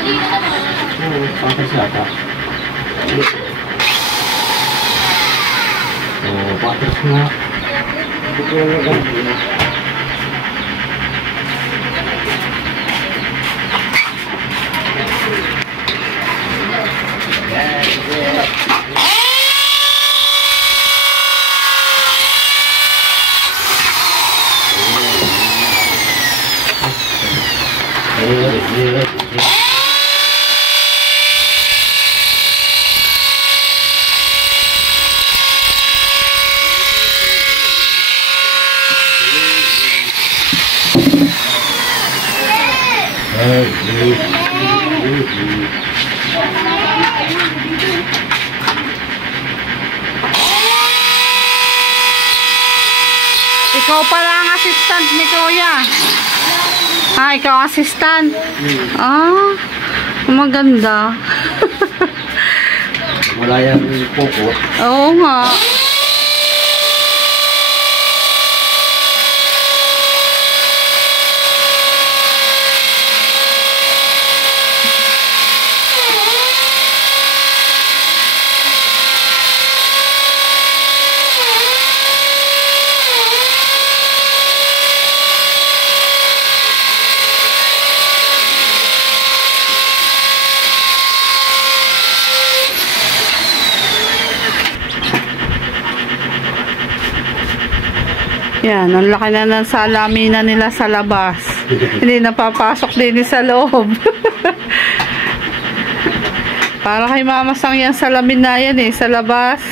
Oo, patas yata. Oo, patas nga. Ito yung nagagawin. Ikaw pala ang assistant ni Kuya. Ah, ikaw ang assistant. Ah, maganda. Wala yung poko. Oo nga. Yan, ang laki na ng salamina nila sa labas. Hindi napapasok din sa loob. Para kay Mama Sang yan salamin na yan sa labas.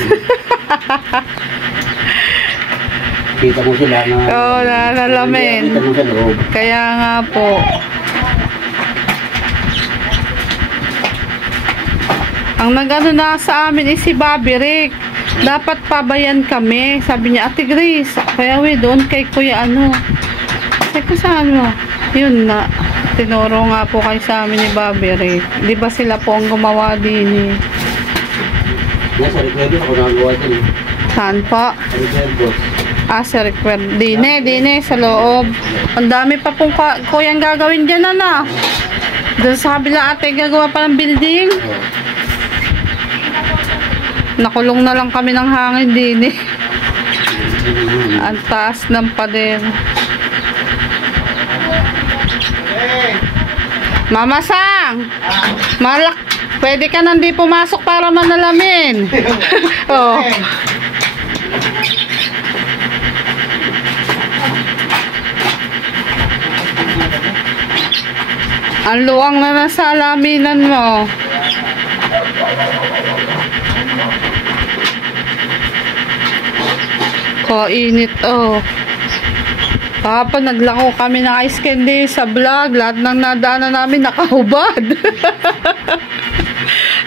Kita mo sila na... Oo, nalalamin. Kita mo sa loob. Kaya nga po. Ang nag-ano na sa amin si Bobby Rick. Dapat pabayan kami. Sabi niya, Ate Grace, kaya doon kay Kuya ano. Sabi ko saan mo? Yun na. Tinuro nga po kayo sa amin ni Bobby Rick. Di ba sila po ang gumawa din Nasa rekwento ako nagawa din. Saan po? Rekwento. Ah, sa rekwento. Dine, sa loob. Ang dami pa pong kuyang gagawin dyan, ano? Doon sa kabila ate, gagawa pa ng building. Nakulong na lang kami ng hangin din Ang taas ng pader. Mama Sang! Pwede ka nandi pumasok para manalamin. Oh. Ang luwang na nasa alaminan mo. Kainit, oh. Kahapon naglako kami ng ice candy sa vlog. Lahat ng nadaanan namin nakahubad.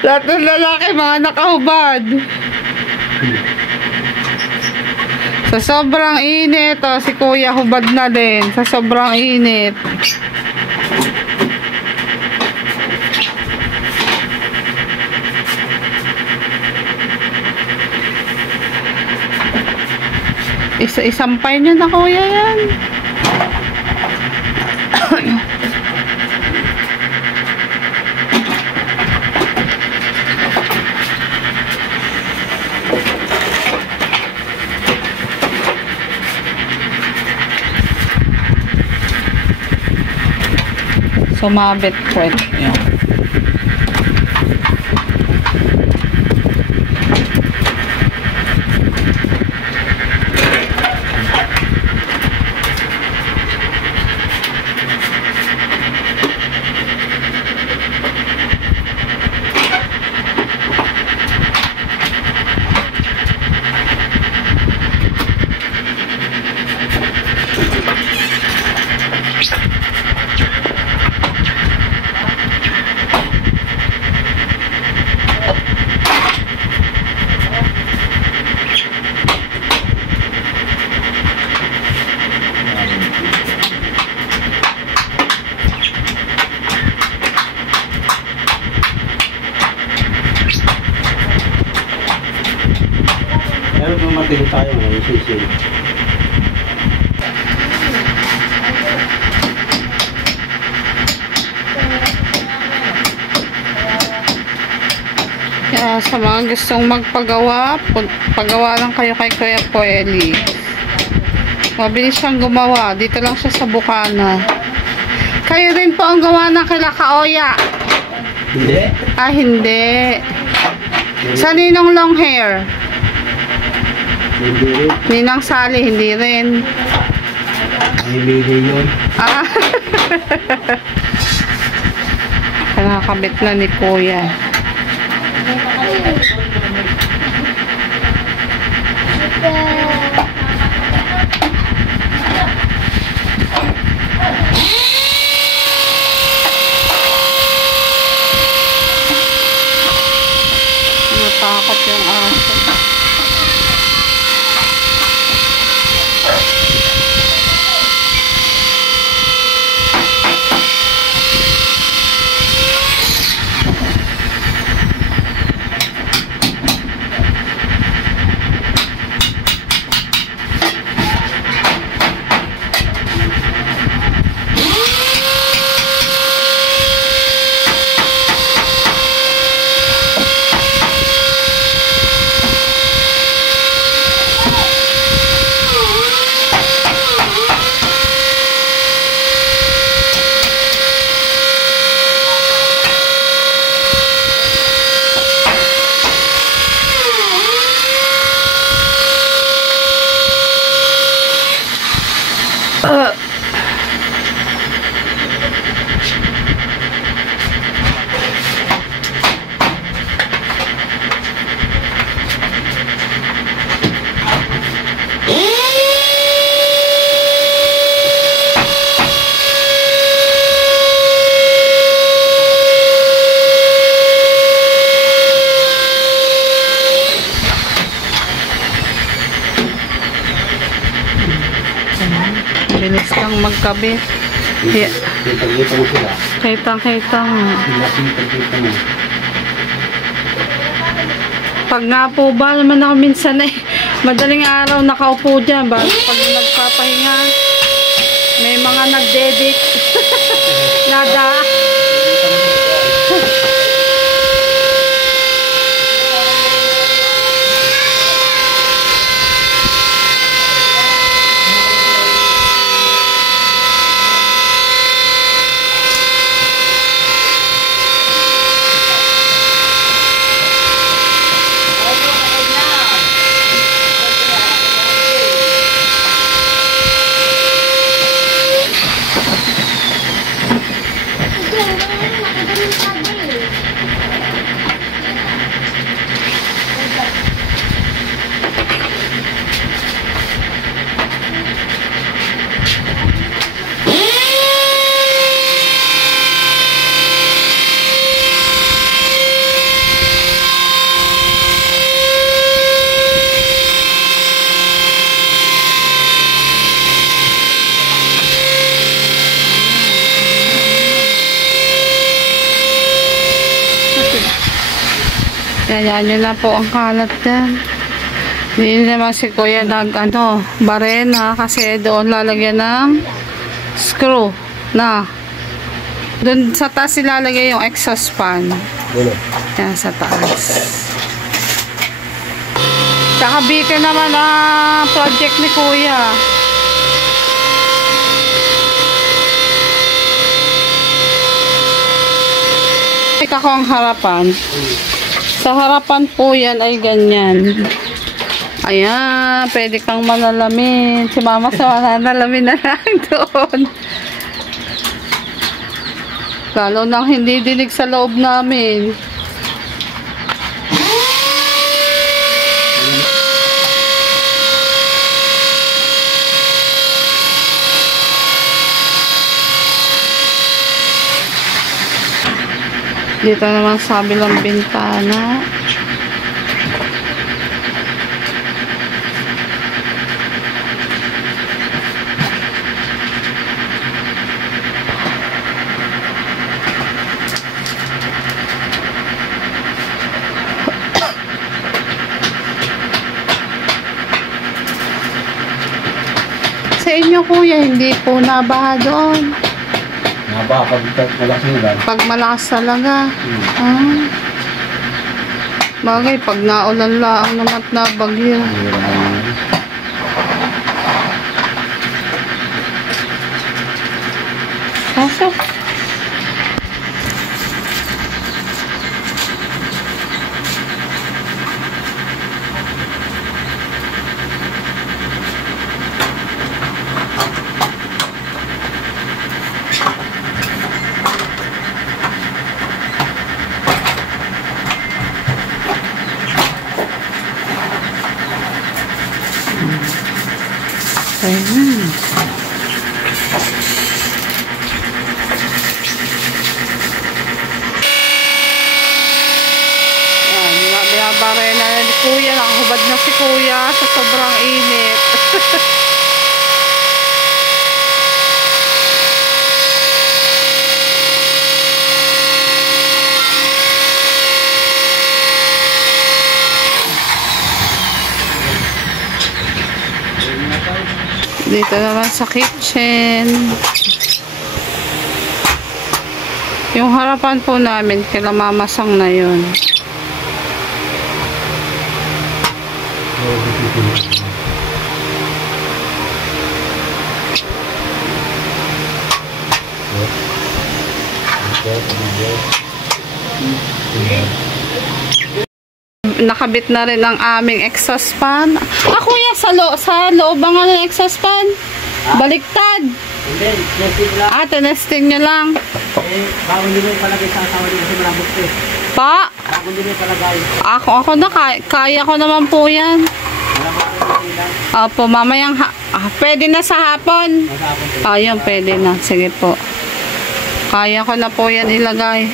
Lahat ng lalaki mga nakahubad. Sa sobrang init, oh, si Kuya hubad na din. Sa sobrang init. Isampay niyo na Kuya yan. Sumabit po ito. Yan. Pero kung matigil tayo ngayon, sisi. Sa mga gustong magpagawa, pagawa lang kayo kay Kuya Poeli. Mabilis siyang gumawa. Dito lang siya sa Bukana. Kayo rin po ang gawa ng kila Kaoya. Hindi. Ah, hindi. Sa Ninong long hair. Hindi rin. Ninang Sally, hindi rin. Namimili yun. Ah. Nakakabit na ni Kuya. Natakot yung aso. Bilis lang magkabit. Kita mo sila. Kitang-kita nga. Kita mo. Pag nga po ba naman ako minsan madaling araw nakaupo dyan. Pag nagpapahinga, may mga nagdedik. Nada. Kaya nyo na po ang kalat dyan. Hindi naman si Kuya barena kasi doon lalagyan ng screw na. Doon sa taas ilalagay yung exhaust fan. Yan sa taas. Kakabitin naman ang project ni Kuya. Ika ko ang harapan. Sa harapan po yan ay ganyan. Ayan, pwede kang manalamin. Si Mama sa manalamin na lang doon. Lalo nang hindi dinig sa loob namin. Dito naman sa kabilang bintana. Sa inyo kuya, hindi po nabaha doon. Nabaha pag malakas nila. Pag malakas talaga. Ah. Bagay, pag naulan lang naman na bagyo. Pasok. Ayan. Binabarena na ni Kuya. Nakahubad na si Kuya sa sobrang init. Dito naman sa kitchen. Yung harapan po namin, kila mamasang na yun. Nakabit na rin ang aming exhaust fan. Kuya, sa loob ang ng exhaust fan? Baliktad. Hindi, testing lang. Tinesting nyo lang. Bago hindi mo yung palagay sa asawa niya kasi malabot ko eh. Pa? Bago hindi mo yung palagay. Ako na, kaya ko naman po yan. Malabot ko yung lang. Opo, mamayang pwede na sa hapon. Masapon ko. Ayun, pwede na. Sige po. Kaya ko na po yan ilagay.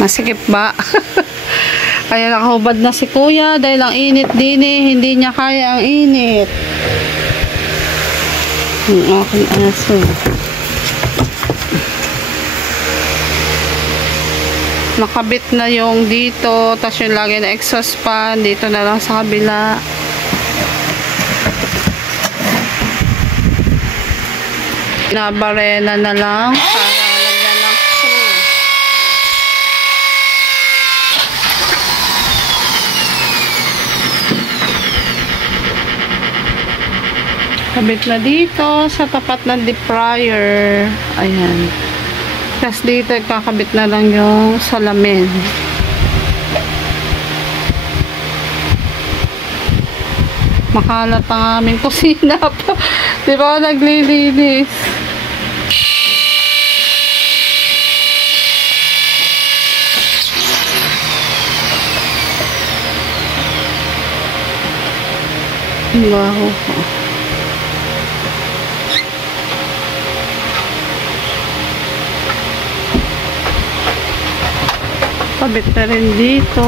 Masikip ba? Kaya nakahubad na si Kuya dahil ang init din eh. Hindi niya kaya ang init. Ang aking aso. Nakabit na yung dito. Tapos yung lagi na exhaust fan. Dito na lang sa kabila. Nabarena na lang. Para lagyan ng screw. Kabit na dito sa tapat ng deep fryer. Ayan. Tapos dito kakabit na lang yung salamin. Makalat ang aming kusina pa. Di ba naglilinis? Wow. Kabit na rin dito.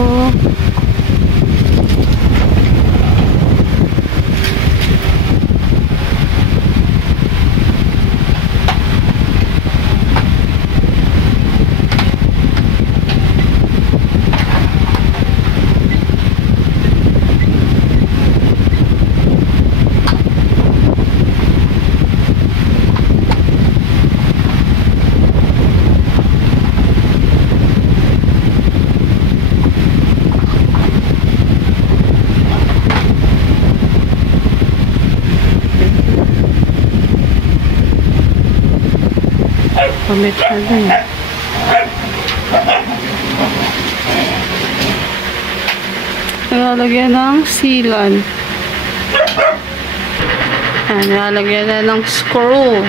Pamit na din. Nilalagyan ng sealant. Nilalagyan na ng screw.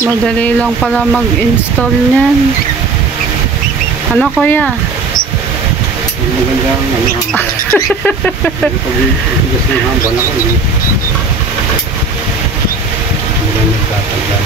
Madali lang pala mag-install niyan. Ano kuya? Maganda ang ano. Pag-igas ng hambal ako. Maganda tataglan.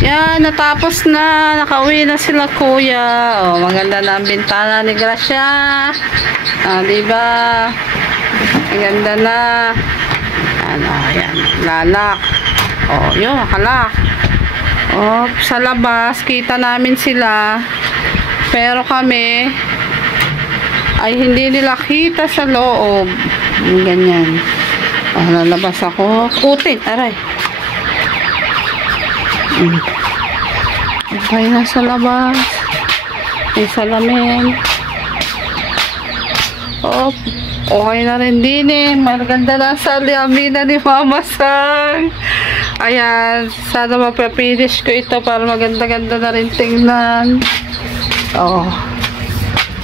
Yan, natapos na. Nakauwi na sila kuya. Oh, maganda na ang bintana ni Gracia. Ah, diba? Maganda na. Ano, yan. Lalak. Oh, yun, nakalak. Oh, sa labas, kita namin sila. Pero kami, ay hindi nila kita sa loob. Ganyan. Oh, lalabas ako. Utin, aray. Okay na sa labas. May salamin. Oh, okay na rin din eh. Maganda na sa liamina ni Mama Sang. Ayan, sana mapapinish ko ito para maganda-ganda na rin tingnan. Oh.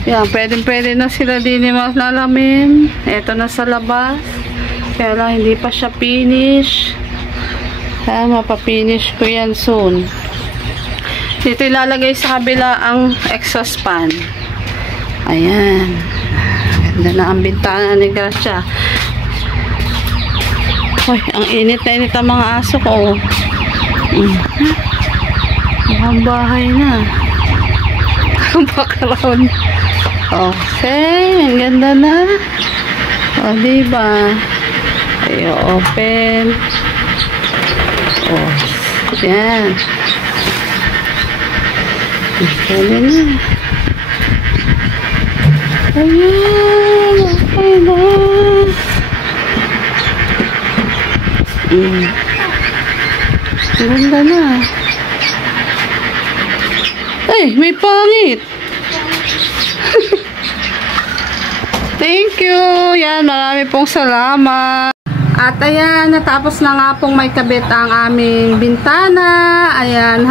Yan, pwede na sila din yung lalamin. Ito na sa labas. Kaya lang hindi pa siya finish. Mapapinish ko yan soon. Dito ilalagay sa kabila ang exhaust fan. Ayan. Ganda na ang bintana ni Gracia. Uy, ang init na init ang mga aso ko. Mukhang bahay na. Background. Okay, ang ganda na. O, diba? Ay, open. Oh, yan. Pwede na. Ayan, okay na. Ganda na. Ay, may pangit. Thank you. Yan, marami pong salamat. At ayan, natapos na nga pong may kabit ang aming bintana. Ayan,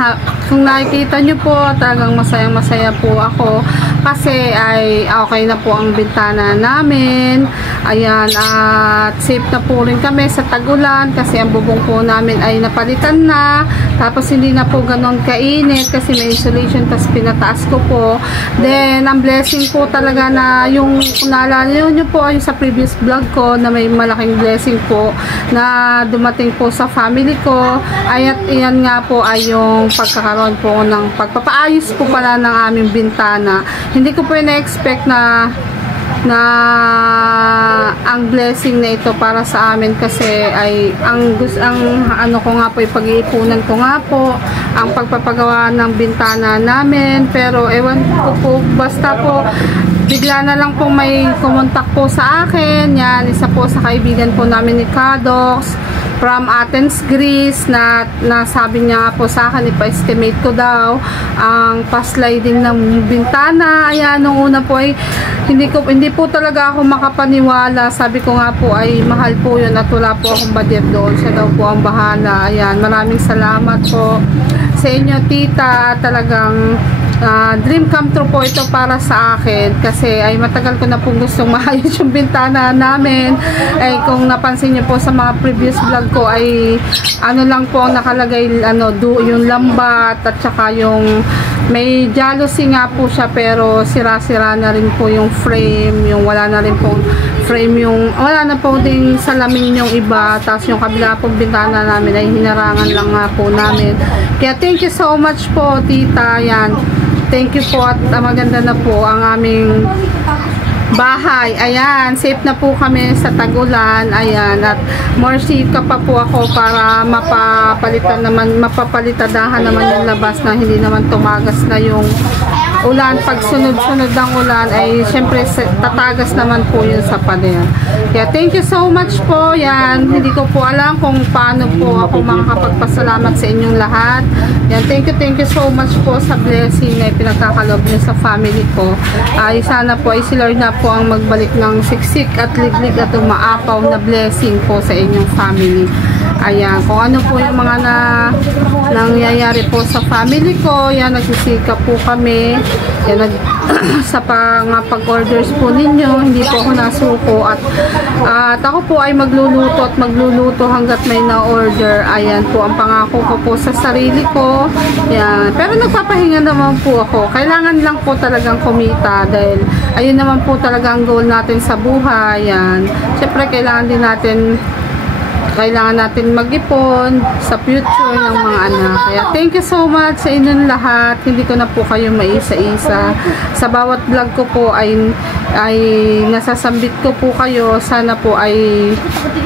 kung nakikita nyo po, talagang masayang-masaya po ako. Kasi ay okay na po ang bintana namin. Ayan, at safe na po rin kami sa tag-ulan. Kasi ang bubong po namin ay napalitan na. Tapos hindi na po ganon kainit kasi may insulation. Tapos pinataas ko po. Then, ang blessing po talaga na yung, kung naalala nyo po yung sa previous vlog ko na may malaking blessing po na dumating po sa family ko. At iyan nga po ay yung pagkakaroon po ng pagpapaayos po pala ng aming bintana. Hindi ko po na-expect na ang blessing na ito para sa amin kasi ay ang ano ko nga po ipag-iipunan ko nga po ang pagpapagawa ng bintana namin, pero ewan ko po, basta po bigla na lang po may kumontak po sa akin. Yan, isa po sa kaibigan po namin ni Kadox from Athens, Greece, na sabi niya po sa akin, ipa-estimate ko daw ang pa-sliding ng bintana. Ayan, nung una po ay hindi po talaga ako makapaniwala. Sabi ko nga po ay mahal po yun at wala po akong budget doon. Siya daw po ang bahala. Ayan, maraming salamat po sa inyo, tita. Talagang dream come true po ito para sa akin kasi ay matagal ko na pong gustong maayos yung bintana namin. Ay kung napansin niyo po sa mga previous vlog ko ay ano lang po ang nakalagay, yung lambat at saka yung may jealousy nga po siya, pero sira-sira na rin po yung frame, yung wala na rin po frame, yung wala na po ding salamin yung iba, tapos yung kabila pong bintana namin ay hinarangan lang nga po namin. Kaya thank you so much po, tita. Yan, thank you po at maganda na po ang aming bahay. Ayan, safe na po kami sa tag-ulan. Ayan, at more safe ka pa po ako para mapapalitadahan naman yung labas na hindi naman tumagas na yung ulan, pag sunod-sunod ng ulan, ay syempre tatagas naman po yun sa pader. Kaya thank you so much po. Yan, hindi ko po alam kung paano po ako makakapagpasalamat sa inyong lahat. Yan, thank you so much po sa blessing na pinagkakaloob niyo sa family ko. Ay sana po ay si Lord na po ang magbalik ng siksik at liglig at umaapaw na blessing po sa inyong family. Ayan, kung ano po yung mga nangyayari po sa family ko, yan, nagsisikap po kami. Yan, sa pag-orders po ninyo, hindi po ako nasuko. At ako po ay magluluto hanggat may na-order. Ayan po, ang pangako ko po sa sarili ko. Yan, pero nagpapahinga naman po ako. Kailangan lang po talagang kumita dahil ayun naman po talaga ang goal natin sa buhay. Yan, syempre kailangan natin mag-ipon sa future ng mga anak. Kaya thank you so much sa inyong lahat. Hindi ko na po kayo maisa-isa. Sa bawat vlog ko po ay nasasambit ko po kayo. Sana po ay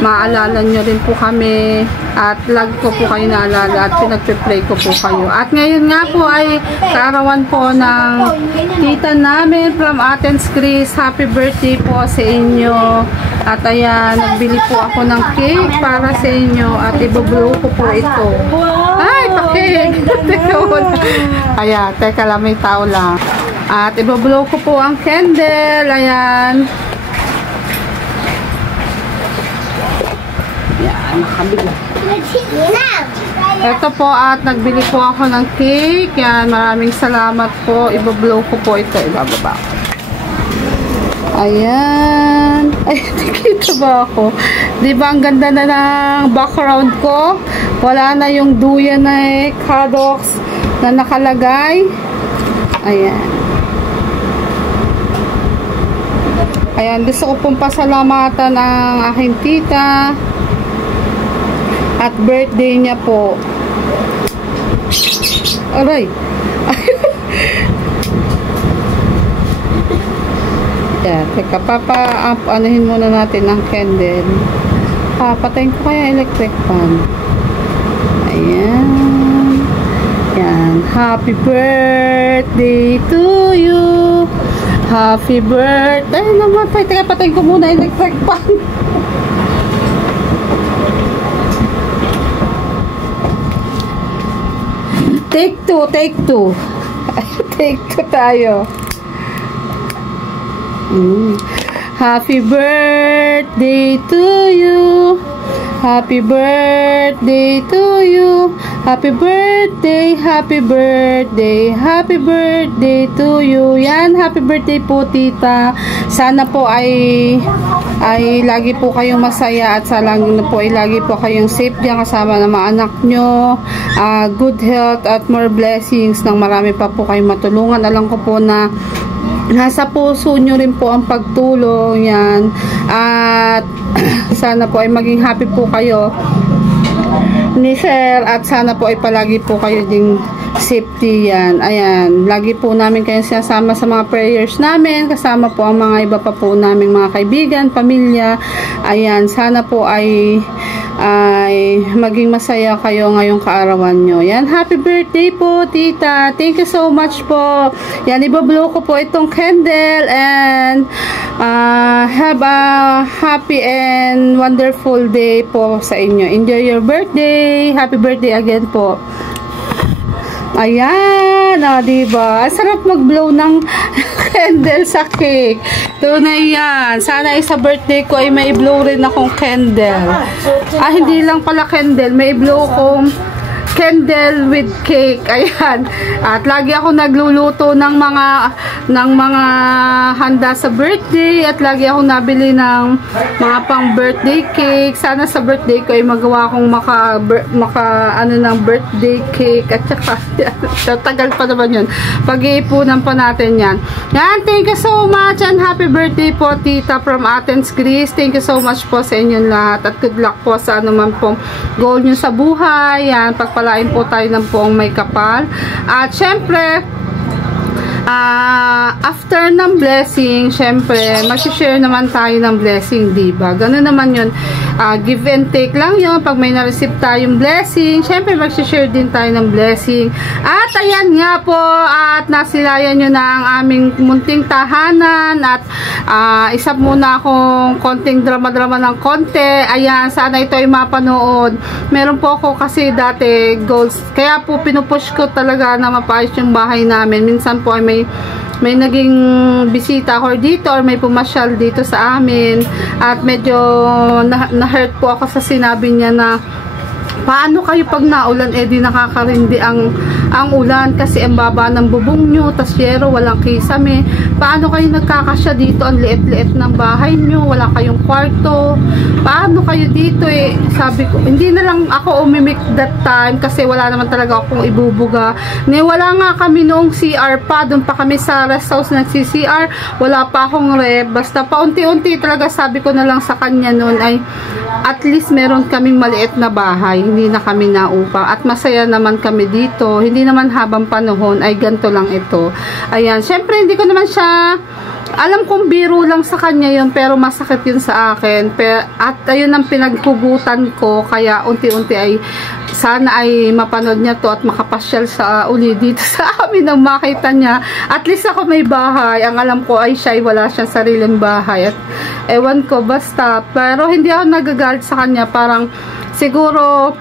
maalala nyo rin po kami. At vlog ko po kayo naalala at pinagpe-play ko po kayo. At ngayon nga po ay kaarawan po ng tita namin from Athens, Greece. Happy birthday po sa inyo. At ayan, nagbili po ako ng cake para sa inyo at ibublow ko po ito. Ay, pa-cake! Ayan, teka lang, may tao lang. At ibublow ko po ang candle. Ayan. Ayan, makabili. Ito po at nagbili po ako ng cake. Yan, maraming salamat po. Ibublow ko po ito. Ibababa ko. Ayan. Ay, nakita ba ako? Diba ang ganda na ng background ko? Wala na yung duyan na kadoks na nakalagay. Ayan. Ayan, gusto ko pong pasalamatan ang aking tita. At birthday niya po. Aray. Yeah, teka, anuhin muna natin ang candle. Patayin ko kaya electric fan. Ayan. Ayan. Happy birthday to you. Happy birthday. Ay, namatay. Teka, patayin ko muna electric fan. Take two. Take two tayo. Happy birthday to you. Happy birthday to you. Happy birthday, happy birthday, happy birthday to you. Yan, happy birthday po tita. Sana po ay lagi po kayong masaya at sana po ay lagi po kayong safe diyan kasama ng mga anak nyo. Good health at more blessings nang marami pa po kayong matulungan. Alam ko po na nasa puso nyo rin po ang pagtulong yan. At sana po ay maging happy po kayo ni Sir at sana po ay palagi po kayo ding safety yan. Ayan, lagi po namin kayong sinasama sa mga prayers namin, kasama po ang mga iba pa po naming mga kaibigan, pamilya. Ayan, sana po ay maging masaya kayo ngayong kaarawan nyo. Yan, happy birthday po tita. Thank you so much po. Yan, ibablow ko po itong candle and have a happy and wonderful day po sa inyo. Enjoy your birthday. Happy birthday again po. Ayan, diba? Sarap mag-blow ng candle sa cake. Tunay yan. Sana sa birthday ko ay may blow rin akong candle. Hindi lang pala candle. May blow akong candle with cake. Ayan. At lagi ako nagluluto ng mga handa sa birthday at lagi ako nabili ng mga pang birthday cake. Sana sa birthday ko ay magawa akong ng birthday cake at saka tagal pa naman yun. Pag-iipunan pa natin yan. Yan, thank you so much and happy birthday po tita from Athens, Greece. Thank you so much po sa inyong lahat at good luck po sa anuman pong goal nyo sa buhay. Yan, pagpalain po tayo ng poong may kapal. At syempre, After ng blessing, syempre, mag-share naman tayo ng blessing, diba? Ganun naman yun. Give and take lang yun. Pag may na-receive tayong blessing, syempre, mag-share din tayo ng blessing. At ayan nga po, at nasilayan nyo na ang aming munting tahanan. At isa muna akong konting drama-drama ng konti. Ayan, sana ito ay mapanood. Meron po ako kasi dati goals. Kaya po, pinupush ko talaga na mapaayos yung bahay namin. Minsan po ay may naging bisita ako dito or may pumasyal dito sa amin at medyo na-hurt po ako sa sinabi niya na paano kayo pag naulan di nakakarindi ang ulan kasi ang baba ng bubong nyo, tas yero, walang kisame. Paano kayo nagkakasya dito? Ang liit-liit ng bahay nyo, wala kayong kwarto. Paano kayo dito Sabi ko, hindi na lang ako umimik that time kasi wala naman talaga akong ibubuga. Wala nga kami noong CR pa, doon pa kami sa rest house nagsi-CR. Wala pa akong rep. Basta paunti-unti talaga sabi ko na lang sa kanya noon ay at least meron kaming maliit na bahay. Hindi na kami naupa. At masaya naman kami dito. Hindi naman habang panahon ay ganito lang ito. Ayan. Syempre, hindi ko naman siya alam kong biro lang sa kanya yun, pero masakit yun sa akin. At ayun ang pinaghugutan ko. Kaya unti-unti ay sana ay mapanood niya to at makapasyal sa uli dito sa amin nang makita niya. At least ako may bahay. Ang alam ko ay siya ay wala siyang sariling bahay. At ewan ko, basta. Pero hindi ako nagagalit sa kanya. Parang siguro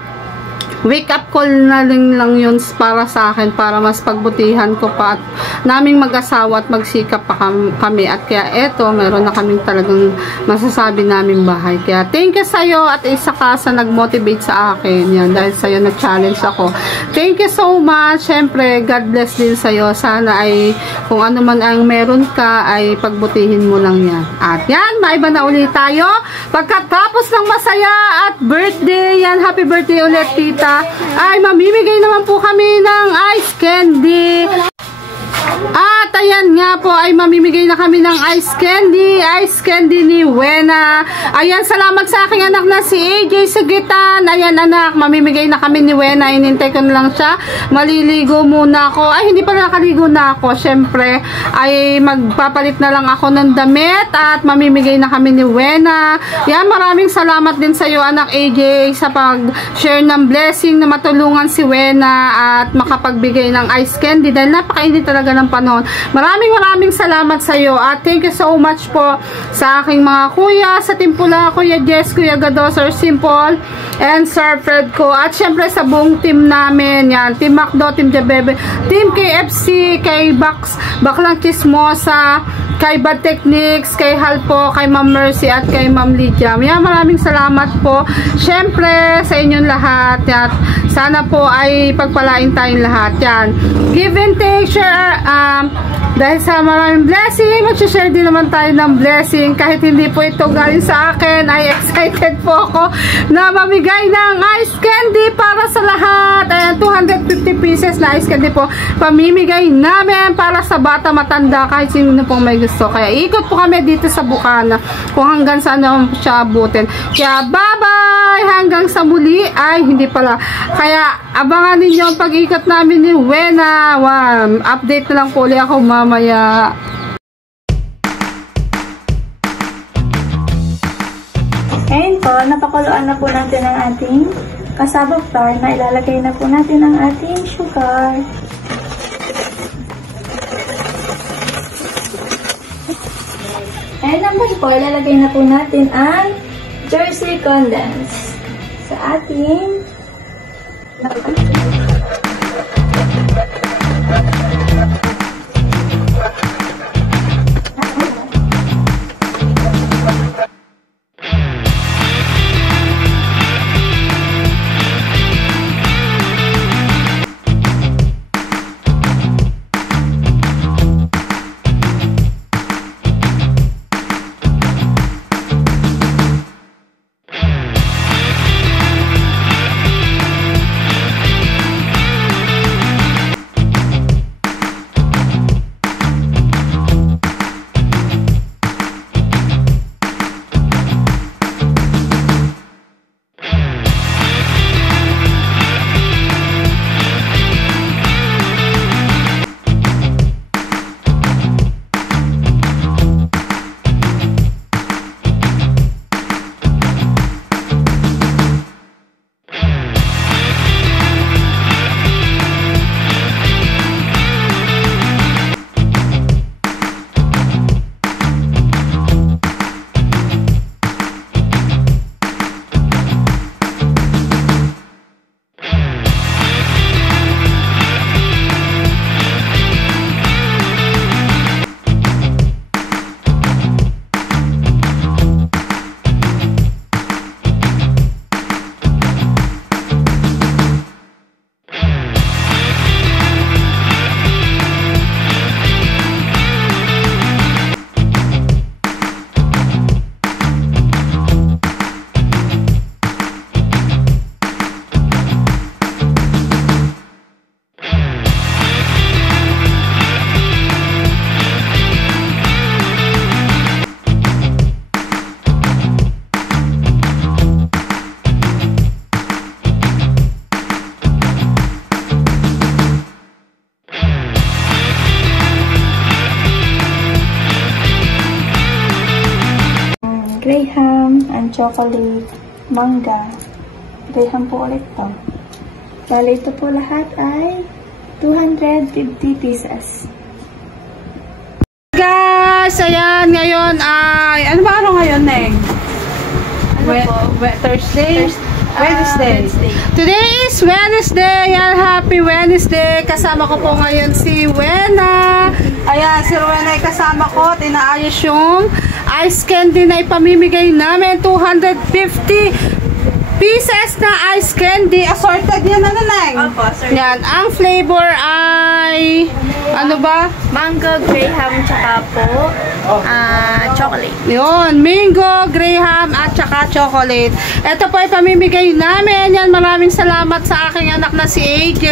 wake up call na lang yun para sa akin, para mas pagbutihan ko pa at naming mag-asawa at magsikap pa kami. At kaya eto, meron na kaming talagang masasabi naming bahay. Kaya thank you sa'yo at isa ka sa nag-motivate sa akin. Yan, dahil sa'yo nag-challenge ako. Thank you so much. Siyempre, God bless din sa'yo. Sana ay kung ano man ang meron ka ay pagbutihin mo lang yan. At yan, maiba na ulit tayo. Pagkatapos ng masaya at birthday, yan, happy birthday ulit, tita. Ay mamimigay naman po kami ng ice candy. At ayan nga po ay mamimigay na kami ng ice candy ni Wena. Ayan, salamat sa aking anak na si AJ Sagitan. Ayan anak, mamimigay na kami ni Wena. Inintay ko na lang siya. Maliligo muna ako. Ay, hindi pala nakaligo na ako. Syempre, ay magpapalit na lang ako ng damit at mamimigay na kami ni Wena. Yan, maraming salamat din sa iyo anak AJ sa pag-share ng blessing na matulungan si Wena at makapagbigay ng ice candy dahil napakainit talaga ng panahon. Maraming salamat sa iyo at thank you so much po sa aking mga kuya sa Timpula, Kuya Jess, Kuya Gado, Sir Simple and Sir Fred ko at syempre sa buong team namin, yan, Team Macdo, Team Jabebe, Team KFC, kay Baklang Chismosa, kay Bad Techniques, kay Halpo, kay Ma'am Mercy at kay Ma'am Lydia. Yan, maraming salamat po syempre sa inyong lahat at sana po ay pagpalain tayong lahat. Yan, give and take, share. Dahil sa maraming blessing, mag-share din naman tayo ng blessing. Kahit hindi po ito galing sa akin, ay excited po ako na mamigay ng ice candy para sa lahat. Ayan, 250 pieces na ice candy po. Pamimigay namin para sa bata, matanda, kahit sino pong may gusto. Kaya ikot po kami dito sa Bukana kung hanggang saan naman siya abutin. Kaya bye-bye! Hanggang sa muli. Ay, hindi pala. Kaya abangan ninyo ang pag-ikot namin ni Wena. Wow. Update na lang po ulit ako mamaya. Ngayon po, napakuluan na po natin ang ating pasabog flour na ilalagay na po natin ang ating sugar. And naman po, ilalagay na po natin ang Jersey Condense sa ating chocolate, mangga. Graham po ulit to. Bali, ito po lahat ay 250 pieces. Guys, ayan, ngayon ay, ano ba araw ngayon, Neng? Thursday? Wednesday. Today is Wednesday. Ayan, happy Wednesday. Kasama ko po ngayon si Wena. Ayan, si Wena ay kasama ko at inaayos yung ice candy na ipamimigay namin. 250 pieces na ice candy. Assorted yan, ano, Neng? Opo, sir. Yan, ang flavor ay, ano ba? Mango, Graham, tsaka po chocolate. Yun, mango, graham, at saka chocolate. Ito po ay pamimigay namin. Yan, maraming salamat sa aking anak na si AJ.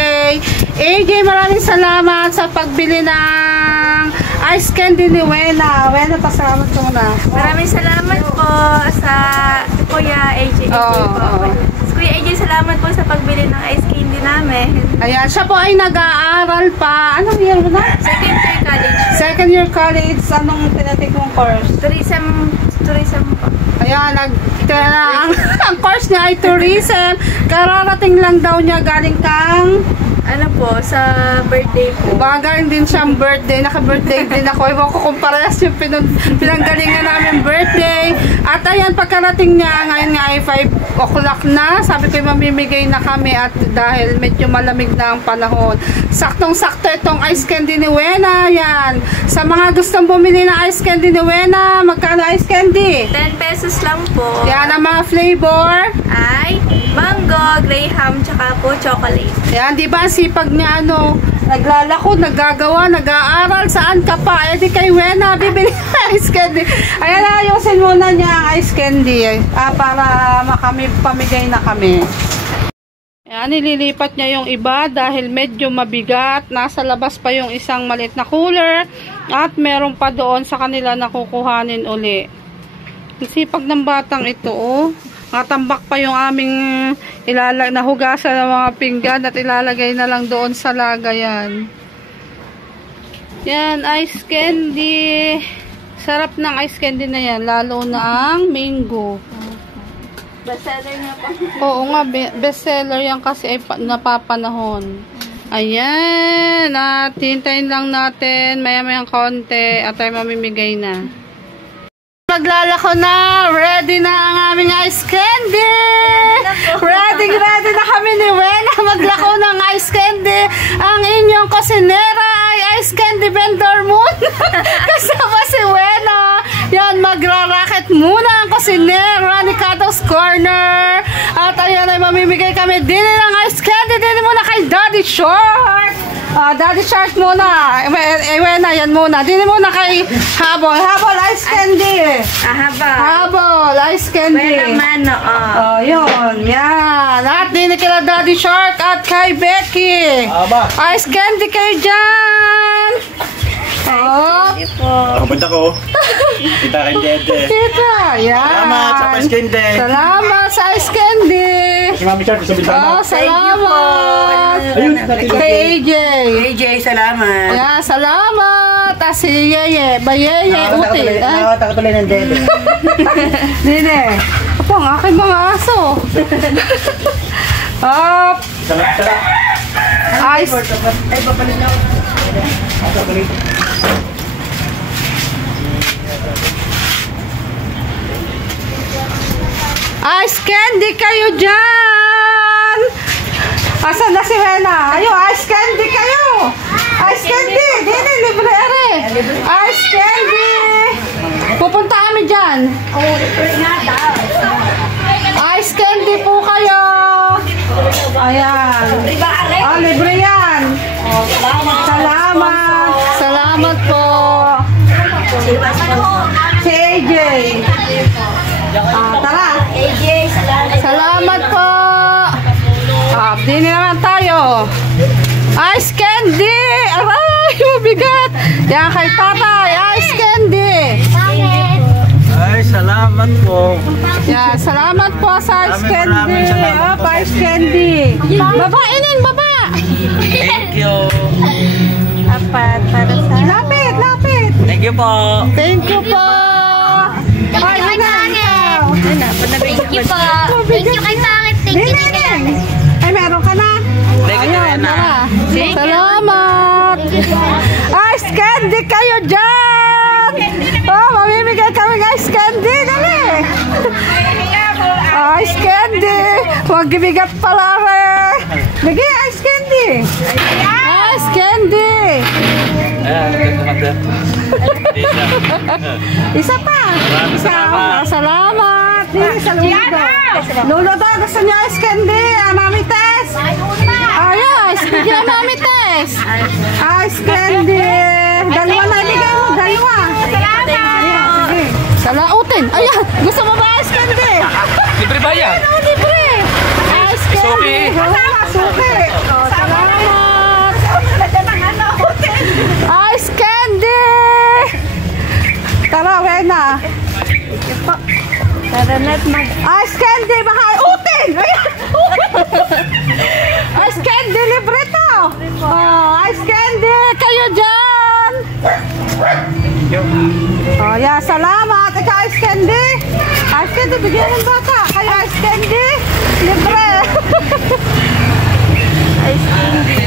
AJ, maraming salamat sa pagbili ng ice candy ni Wena. Wena, pasalamat ko muna. Maraming salamat po sa Kuya AJ. Kuya AJ, salamat po sa pagbili ng ice candy namin. Ayan, siya po ay nag-aaral pa. Anong year mo na? Second year college. Second year college. Anong tinatik mong course? Tourism po. Ayan, ang course niya ay tourism. Kararating lang daw niya galing kang Ano po, sa birthday po. Galing din siyang birthday. Naka-birthday din ako. Ewan ko kung parehas yung pinanggalingan namin birthday. At ayan, pagkarating niya, ngayon nga ay 5 o'clock na. Sabi ko, mamimigay na kami at dahil medyo malamig na ang panahon. Saktong-sakto itong ice candy ni Wena. Yan. Sa mga gustong bumili ng ice candy ni Wena, magkano ice candy? 10 pesos lang po. Yan ang mga flavor. Ay, mango, graham, tsaka po chocolate. Yan, di ba? Sipag niya, naglalako, naggagawa, nag-aaral, saan ka pa? Eh di kay Wena, bibili ice candy. Ayan, ayusin muna niya ang ice candy para pamigay na kami. Ayan, nililipat niya yung iba dahil medyo mabigat. Nasa labas pa yung isang maliit na cooler at meron pa doon sa kanila na kukuhanin uli. Sipag ng batang ito, Natambak pa yung aming nahugasan ng mga pinggan at ilalagay na lang doon sa lagayan. Yan, ice candy. Sarap ng ice candy na yan, lalo na ang mango. Bestseller nga po. Oo nga, bestseller yan kasi ay napapanahon. Ayan, hintayin lang natin maya-mayang konti at ay mamimigay na. Maglalako na, ready na ang aming ice candy. Ready na kami ni Wena maglako ng ice candy. Ang inyong kusinera ay ice candy vendor muna. Kasama si Wena. Yan, magra-racket muna ang kusinera ni Kato's Corner. At ayan ay mamimigay kami din ng ice candy. Din muna kay Daddy Shark. Daddy Shark muna. Wena, yan muna. Din muna kay Habol. Habol ice candy. Habol ice candy. Wena man, Yun. Yan. At din kila Daddy Shark at kay Becky. Ice candy kayo dyan. Punta ko. Kita kay Dede. Kita. Yan. Salamat sa ice candy. Salamat sa ice candy. Si Mami Shark, sabi salamat. Salamat. Ayun, Kay AJ. AJ, salamat. Yan, salamat. Si Yeye. Bayeye. Uti. Nakakata tuloy ng Dede. Dine. Apo, ang aking mga aso. Up. Ice. Ay, papalinaw. Ice candy kayo dyan! Asan na si Wena? Ayo, ice candy kayo! Ice candy! Dini, libre ere! Ice candy! Pupunta kami dyan! Ice candy po kayo! Ayan! Libre yan! Salamat! Salamat po! Si AJ! Tara! AJ, salamat. Salamat po! Dini naman tayo! Ice candy! Aray! Mabigat! Yan kay tatay! Ice candy! Ay, salamat po. Yan, salamat po sa ice candy! Ice candy! Baba! Inin! Baba! Thank you. Apat para sa... Lapit! Lapit! Thank you po. Thank you po! Ay, ano? Thank you po. Thank you kay Pangit. Thank you din kay Ay, meron ka na. Ayun, tara. Salamat. Ice candy kayo dyan. Oh, mamimigay kami ng ice candy. Dali. Ice candy. Huwag ibigat pala rin. Bigay ice candy. Ice candy. Isa pa. Salamat. Dili sa Ludo. Ludo daw, gusto niya ice candy. Mami Tess. Ayos, bigyan Mami Tess. Ice candy. Dalawa na ibigay mo, dalawa. Salamat. Sige. Salautin. Ayan, gusto mo ba ice candy? Libre ba yan? Ano, libre. Ice candy. Suki. Salamat. Ice candy. Tara, Wena. Ice candy, mahal. Utin! Ice candy, libre to. Oh, ice candy, kayo dyan. Oh, yeah, salamat. Ika, ice candy. Ice candy, bigyan ng bata. Kayo, ice candy, libre. Ice candy.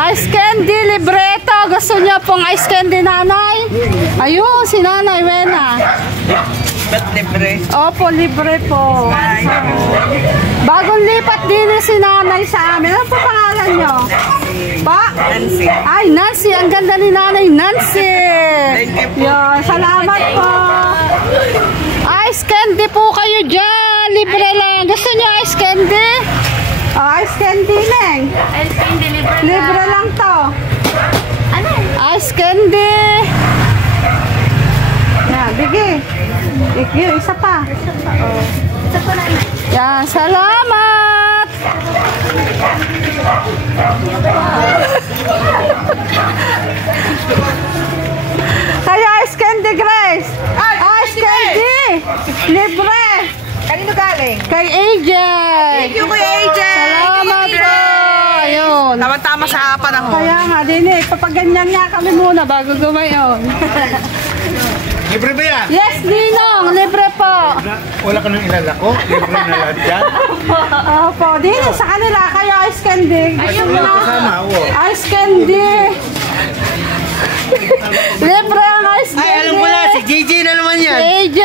Ice candy, libreto. Gusto niya pong ice candy, nanay? Ayun, si nanay, Wena. Ba't libre? Opo, libre po. Bagong lipat din si nanay sa amin. Ano po pangalan niyo? Pa? Nancy. Ay, Nancy. Ang ganda ni nanay, Nancy. Thank you po. Yun, salamat po. Ice candy po kayo dyan. Libre lang. Gusto niyo ice candy? Oh, ice candy, Neng. Ice candy, libre lang. Libre lang to. Ano? Ice candy. Yan, bigay. Bigay, isa pa. Ito po na. Yan, salamat. Kaya ice candy, Grace. Ice candy. Libre. Kanino galing? Kay AJ. Thank you, Kuya AJ. Salamat po. Ayun. Tama-tama sa panahon. Kaya nga, din eh. Papaganyan nga kami muna bago gumayon. Libre ba yan? Yes, Ninong. Libre po. Wala ka nang ilalako? Libre na lahat yan? Opo. Din sa kanila. Kaya ice candy. Ayun Wala kasama, oo. Ice candy. Libre ang ice candy. Ay, alam ko na. Si JJ na naman yan. AJ.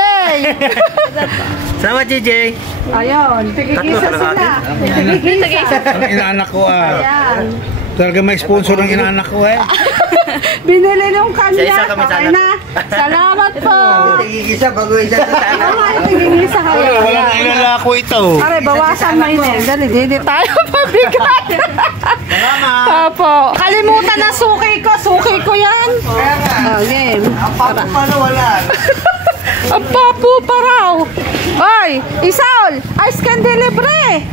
Salamat, JJ. Ayun. Tigigisa sila. Tigigisa. Ang inaanak ko Ayan. Talaga may sponsor ng inaanak ko eh. Binili nung Sa isa kanya. kami Okay sana. na. Salamat po. Tigigisa bago isa sa sana. Tigigisa kayo. Walang ilalako ito. Pare, bawasan mo yun. Dali, hindi tayo mabigat. Salamat. Opo. Kalimutan na suki ko. Suki ko yan. Okay. Paano wala? Ang papo pa raw. Oy, Isaul, ice candy libre.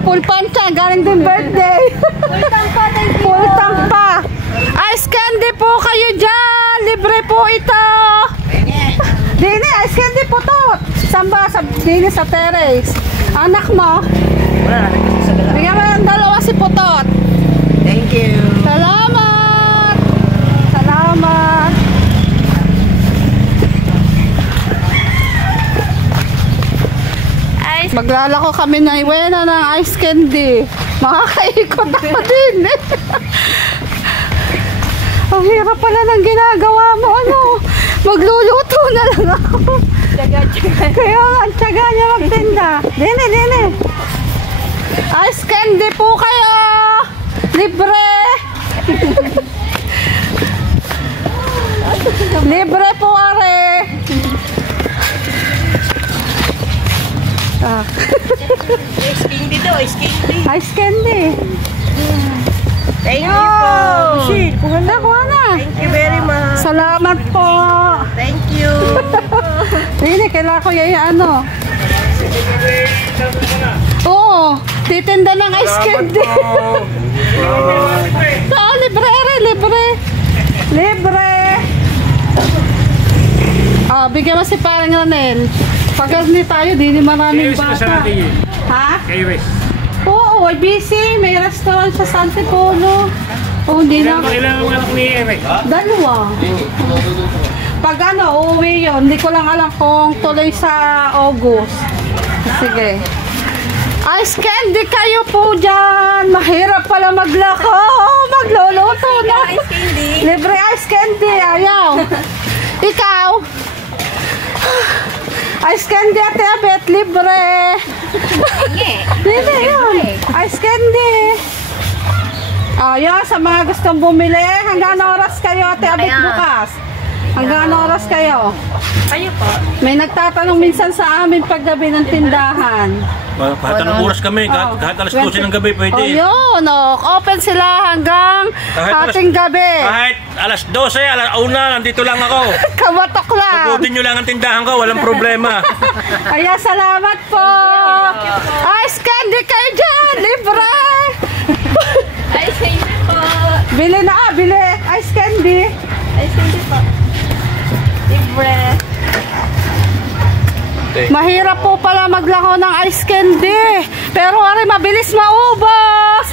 Pulpancha, galing din birthday. Pultang pa. Ice candy po kayo dyan. Libre po ito. Dini, ice candy po to. Samba, dini sa terrace. Anak mo. Wala na. Bigyan mo ng dalawa si Putot. Thank you. Salamat. Salamat. Maglalako kami na iwena ng ice candy. Makakaikot ako din. Ang hirap pala ng ginagawa mo. Ano? Magluluto na lang ako. Kaya ang tiyaga niya magtinda. Dini. Ice candy po kayo. Libre. Libre po, are. Ice candy daw, ice candy. Ice candy. Thank you po. Kuha na. Thank you very much. Salamat po. Thank you. Hindi, kailangan ko yung ano. Oo, titinda ng ice candy. Oo, libre. Ah, bigyan mo si parang Ranel. Pag hindi tayo, di ni maraming bata. Ha? Oo, busy. May restaurant sa San Antipolo. Oh, hindi na. Kailangan mo anak ni Ere. Dalawa. Pag ano, uuwi yun. Hindi ko lang alam kung tuloy sa August. Sige. Ice candy kayo po dyan. Mahirap pala maglako. Magluluto na. Ice candy. Libre ice candy. Ayaw. Ikaw? Ice candy Ate Abet. Libre. Libre yun. Ice candy. Ayan, sa mga gustong bumili. Hanggang oras kayo Ate Abet bukas? Hanggang oras kayo? Kayo po. May nagtatanong minsan sa amin paggabi ng tindahan. Kahit anong oras kami, kahit alas 12 ng gabi pwede. Yun. Open sila hanggang ating gabi. Kahit alas 12, alas 1, nandito lang ako. Kamatok lang. Puputin nyo lang ang tindahan ko, walang problema. Kaya salamat po. Ice candy kayo dyan. Libre. Ice candy po. Bili na bili. Ice candy. Ice candy po. Libre. Mahirap po pala maglako ng ice candy. Pero ari mabilis maubos.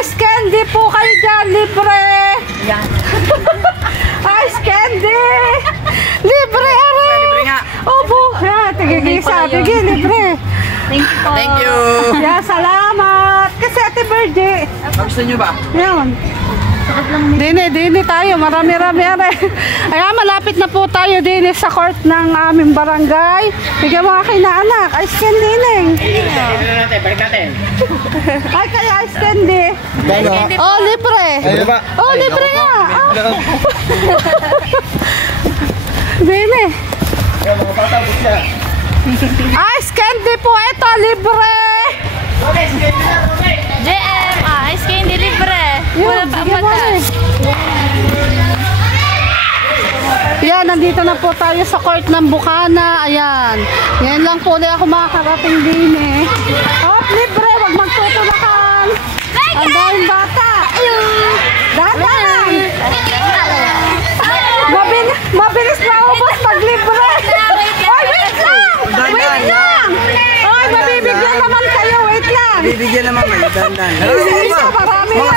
Ice candy po kayo dyan. Libre. Ice candy. Libre ari. Libre nga. Opo. Tigigisa. Tigi libre. Thank you po. Thank you. Salamat. Kasi Ate Birdie. Gusto nyo ba? Yun. Dini tayo. Marami-rami. Ayan, malapit na po tayo din sa court ng aming barangay. Bigyan mo aking na anak. Ice candy ning. Balik natin. Ay, kaya ice candy. Oh, libre. Oh, libre nga. Dini. Ice candy po ito. Libre. JM, ice candy libre. Wala pa bigyan mo mata. Yan, nandito na po tayo sa court ng Bukana. Ayan. Yan lang po ulit ako makakarating din eh. Oh, libre. Huwag magtutulakan. Ang daming bata. Data lang. Mabilis na ubos pag libre. Oy, wait lang. Wait lang. Oy, mabibigyan naman kayo. Wait lang. Bibigyan naman kayo. Dandan. Isa, marami na.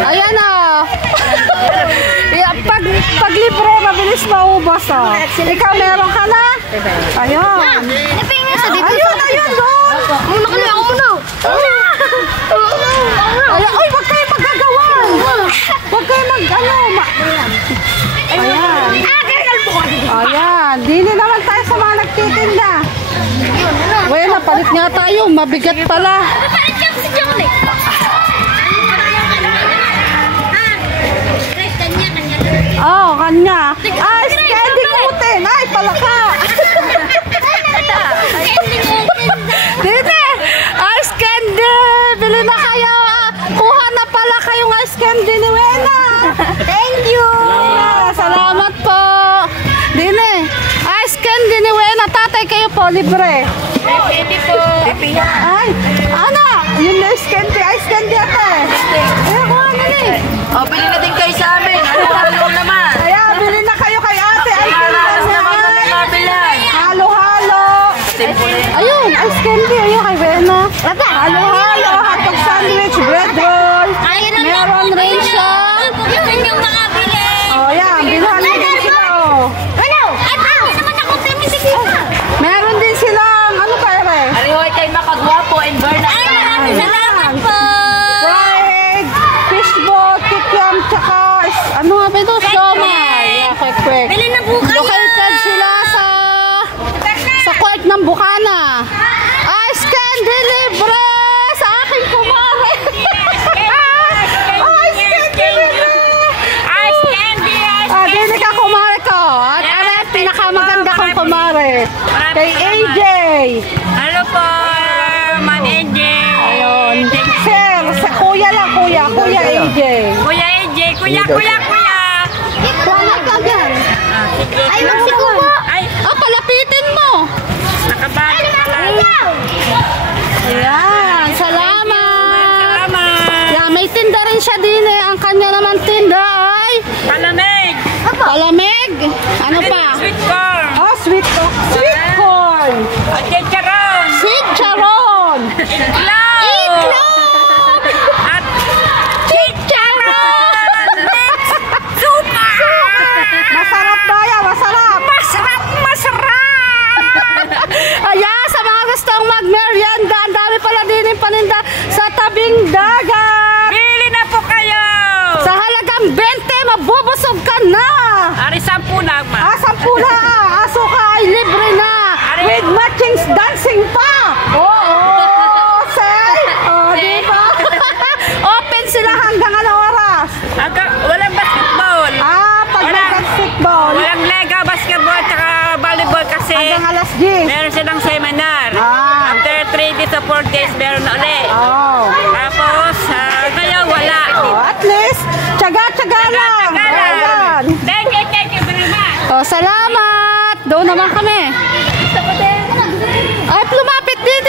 Ayan o. Pag libre, mabilis maubos o. Ikaw meron ka na? Ayun. Ayun doon. Muna ka na ako muna. Ayun. Uy, wag kayo magagawan. Wag kayo Ayan. Ayan. Dili naman tayo sa mga nagtitinda. Well, napalit nga tayo. Mabigat pala. Oh, kanya. Ice candy kutin. Ay, palaka. Dito. Ice candy. Bili na kayo. Kuha na pala kayong ice candy ni Wena. Thank you. Salamat po. Dine. Ice candy ni Wena. Tatay kayo po. Libre. Candy po. Ay, ana. Yun na ice candy. Ice candy ate. Ayun, kuha na ni. O, bili na din kayo sa amin. Halo naman. Kaya, bili na kayo kay ate. Ice candy. Kabilan. Halo-halo. Ayun, ice candy. Ayun, kay Wena. Halo-halo. Hotdog sandwich, bread roll. Meron rin siya. Yan yung mga bili. Oh, yan. Bilhan din sila, oh. Ano? Ay, bakit naman ako Meron din silang, ano ba, Ere? Arihoy kayo makagwapo and burn up. Maraming salamat po. Fried, fishball, kikiam, tsaka, ano nga ba ito? Siomay. Yeah, quick. Bili na po kayo. Located sila sa court ng Bukana. Ice candy libre sa aking kumare. Ice candy libre. Ice candy. Dili ka kumare ko. At ano, pinakamaganda kong kumare. Kay AJ. Hello po, Ma'am AJ. Ayun. Sir, sa kuya lang, kuya. Kuya AJ. Kuya AJ, kuya. Kuwanag ka dyan. Ay, magsikumo. Ay, Palapitin mo. nakabati pala. Ayan, salamat. Salamat. Yeah, may tinda rin siya din eh. Ang kanya naman tinda ay Palamig. palamig. Ano pa? Sweet corn. Oh, sweet corn. Sweet corn. At chicharon. Sweet charon. Itlog. Itlog. At chicharon. Super. is dancing pa. Oo, say. Oh, di ba? Open sila hanggang ano oras? Walang basketball. Pag basketball. Walang lega basketball tsaka volleyball kasi Hanggang alas 10. meron silang seminar. After 3 days or 4 days, meron na ulit. Tapos, ngayon wala. At least, tsaga-tsaga lang. Ayan. Thank you very much. Salamat. Doon naman kami. Ay, lumapit din.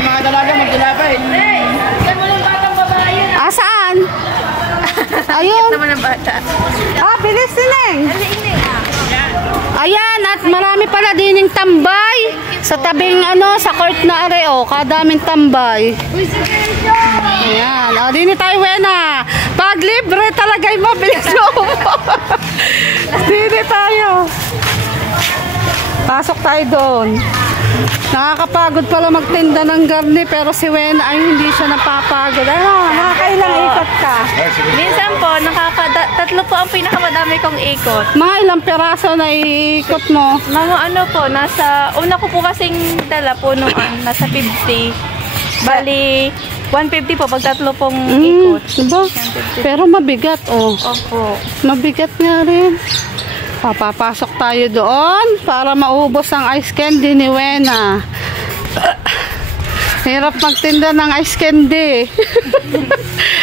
Mga dalaga magdalapay. Saan? Ayun. Bilis din. Ayan, at marami pala dining tambay sa tabing sa court na areo, kadaming tambay. Ayan, dini tayo wena. Pag libre talaga'y mabilis mo. Dini tayo. Pasok tayo doon. Nakakapagod pala magtinda ng garni pero si Wena ay hindi siya napapagod. Nakakailang ikot ka? Minsan po, tatlo po ang pinakamadami kong ikot. Mga ilang peraso na iikot mo? Mga una ko po kasing dala po nung nasa 50. Bali, 150 po pag tatlo pong ikot. Diba? Pero mabigat, Opo. Mabigat nga rin. Papapasok tayo doon para maubos ang ice candy ni Wena. Hirap magtinda ng ice candy.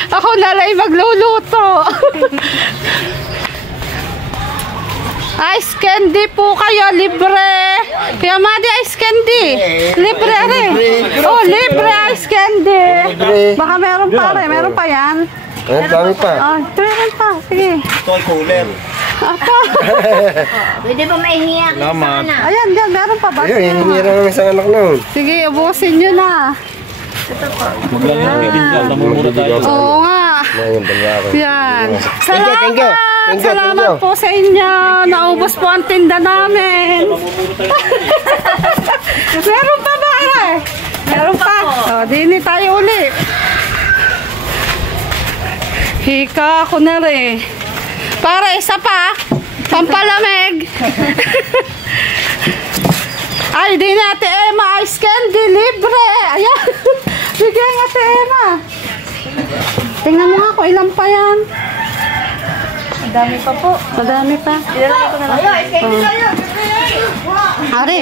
Ako nalay magluluto. Ice candy po kayo, libre. Kaya madi ice candy. Libre rin. Libre ice candy. Baka meron pa rin. Meron pa yan. Dami pa. Meron pa. Sige. Ito ay cooler. Pwede ba may hiya? Salamat. Ayan, diyan. Meron pa ba? Ayun, hinihira namin sa anak noon. Sige, ubusin nyo na. Maglalagay din dyan. Namumura tayo. Oo nga. Ngayon, dalawa ako. Yan. Thank you. Salamat po sa inyo. Naubos po ang tinda namin. Meron pa ba? Meron pa. Dini tayo ulit. Hika ako na rin. Para isa pa. Pampalamig. Ay, di na Ate Emma. Ice candy. Libre. Ayan. Bigyan Ate Emma. Tingnan mo nga kung ilan pa yan. Madami pa po. Madami pa. Ilalagay ko na lang. Ari.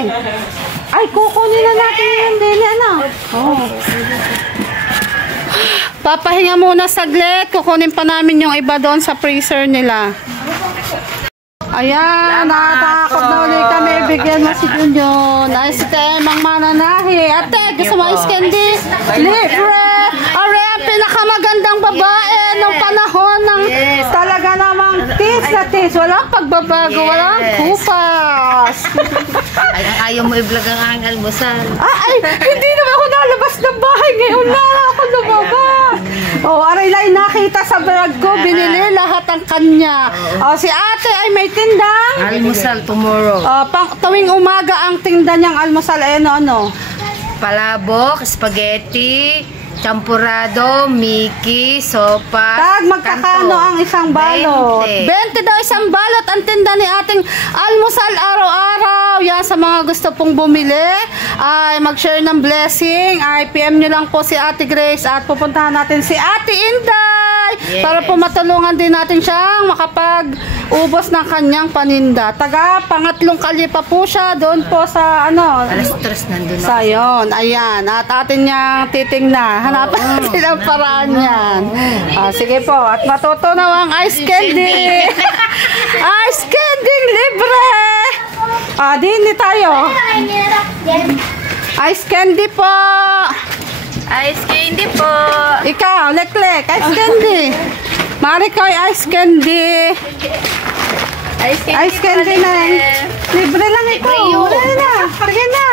Ay, kukunin na natin yun din. Papahinga muna saglit. Kukunin pa namin yung iba doon sa freezer nila. Ayan, nakatakot na ulit kami. Bigyan mo si Junyon. Ay, si Temang mananahi. Ate, gusto mo ice candy? Libre! Are, ang pinakamagandang babae nung panahon ng talaga namang tis na tis. Walang pagbabago, walang kupas. Ayaw mo i-vlog ang almusal. Ay, hindi naman ako nalabas ng bahay. Ngayon na ako lumabas. Aray lang nakita sa vlog ko. Binili lahat ang kanya. Si ate ay may tindang Almusal tomorrow. tuwing umaga ang tinda niyang almusal ay ano? Palabok, spaghetti, champurado, Mickey, sopa. Magkakano ang isang balot? 20 daw isang balot ang tinda ni ating almusal araw-araw. Yan, sa mga gusto pong bumili ay mag-share ng blessing ay PM nyo lang po si Ate Grace at pupuntahan natin si Ate Inday para po matulungan din natin siyang makapag-ubos ng kanyang paninda. Taga pangatlong kalye pa po siya doon po sa Alas 3 nandun ako. Sayon, ayan. At atin niyang titingnan. Hanapan natin ang paraan yan. Sige po. At matutunaw ang ice candy. Ice candy libre. Dini tayo. Ice candy po. Ice candy po. Ikaw, Leklek. Ice candy. Marikoy, ice candy. Ice candy na lang. Libre lang ito. Libre na. Sige na.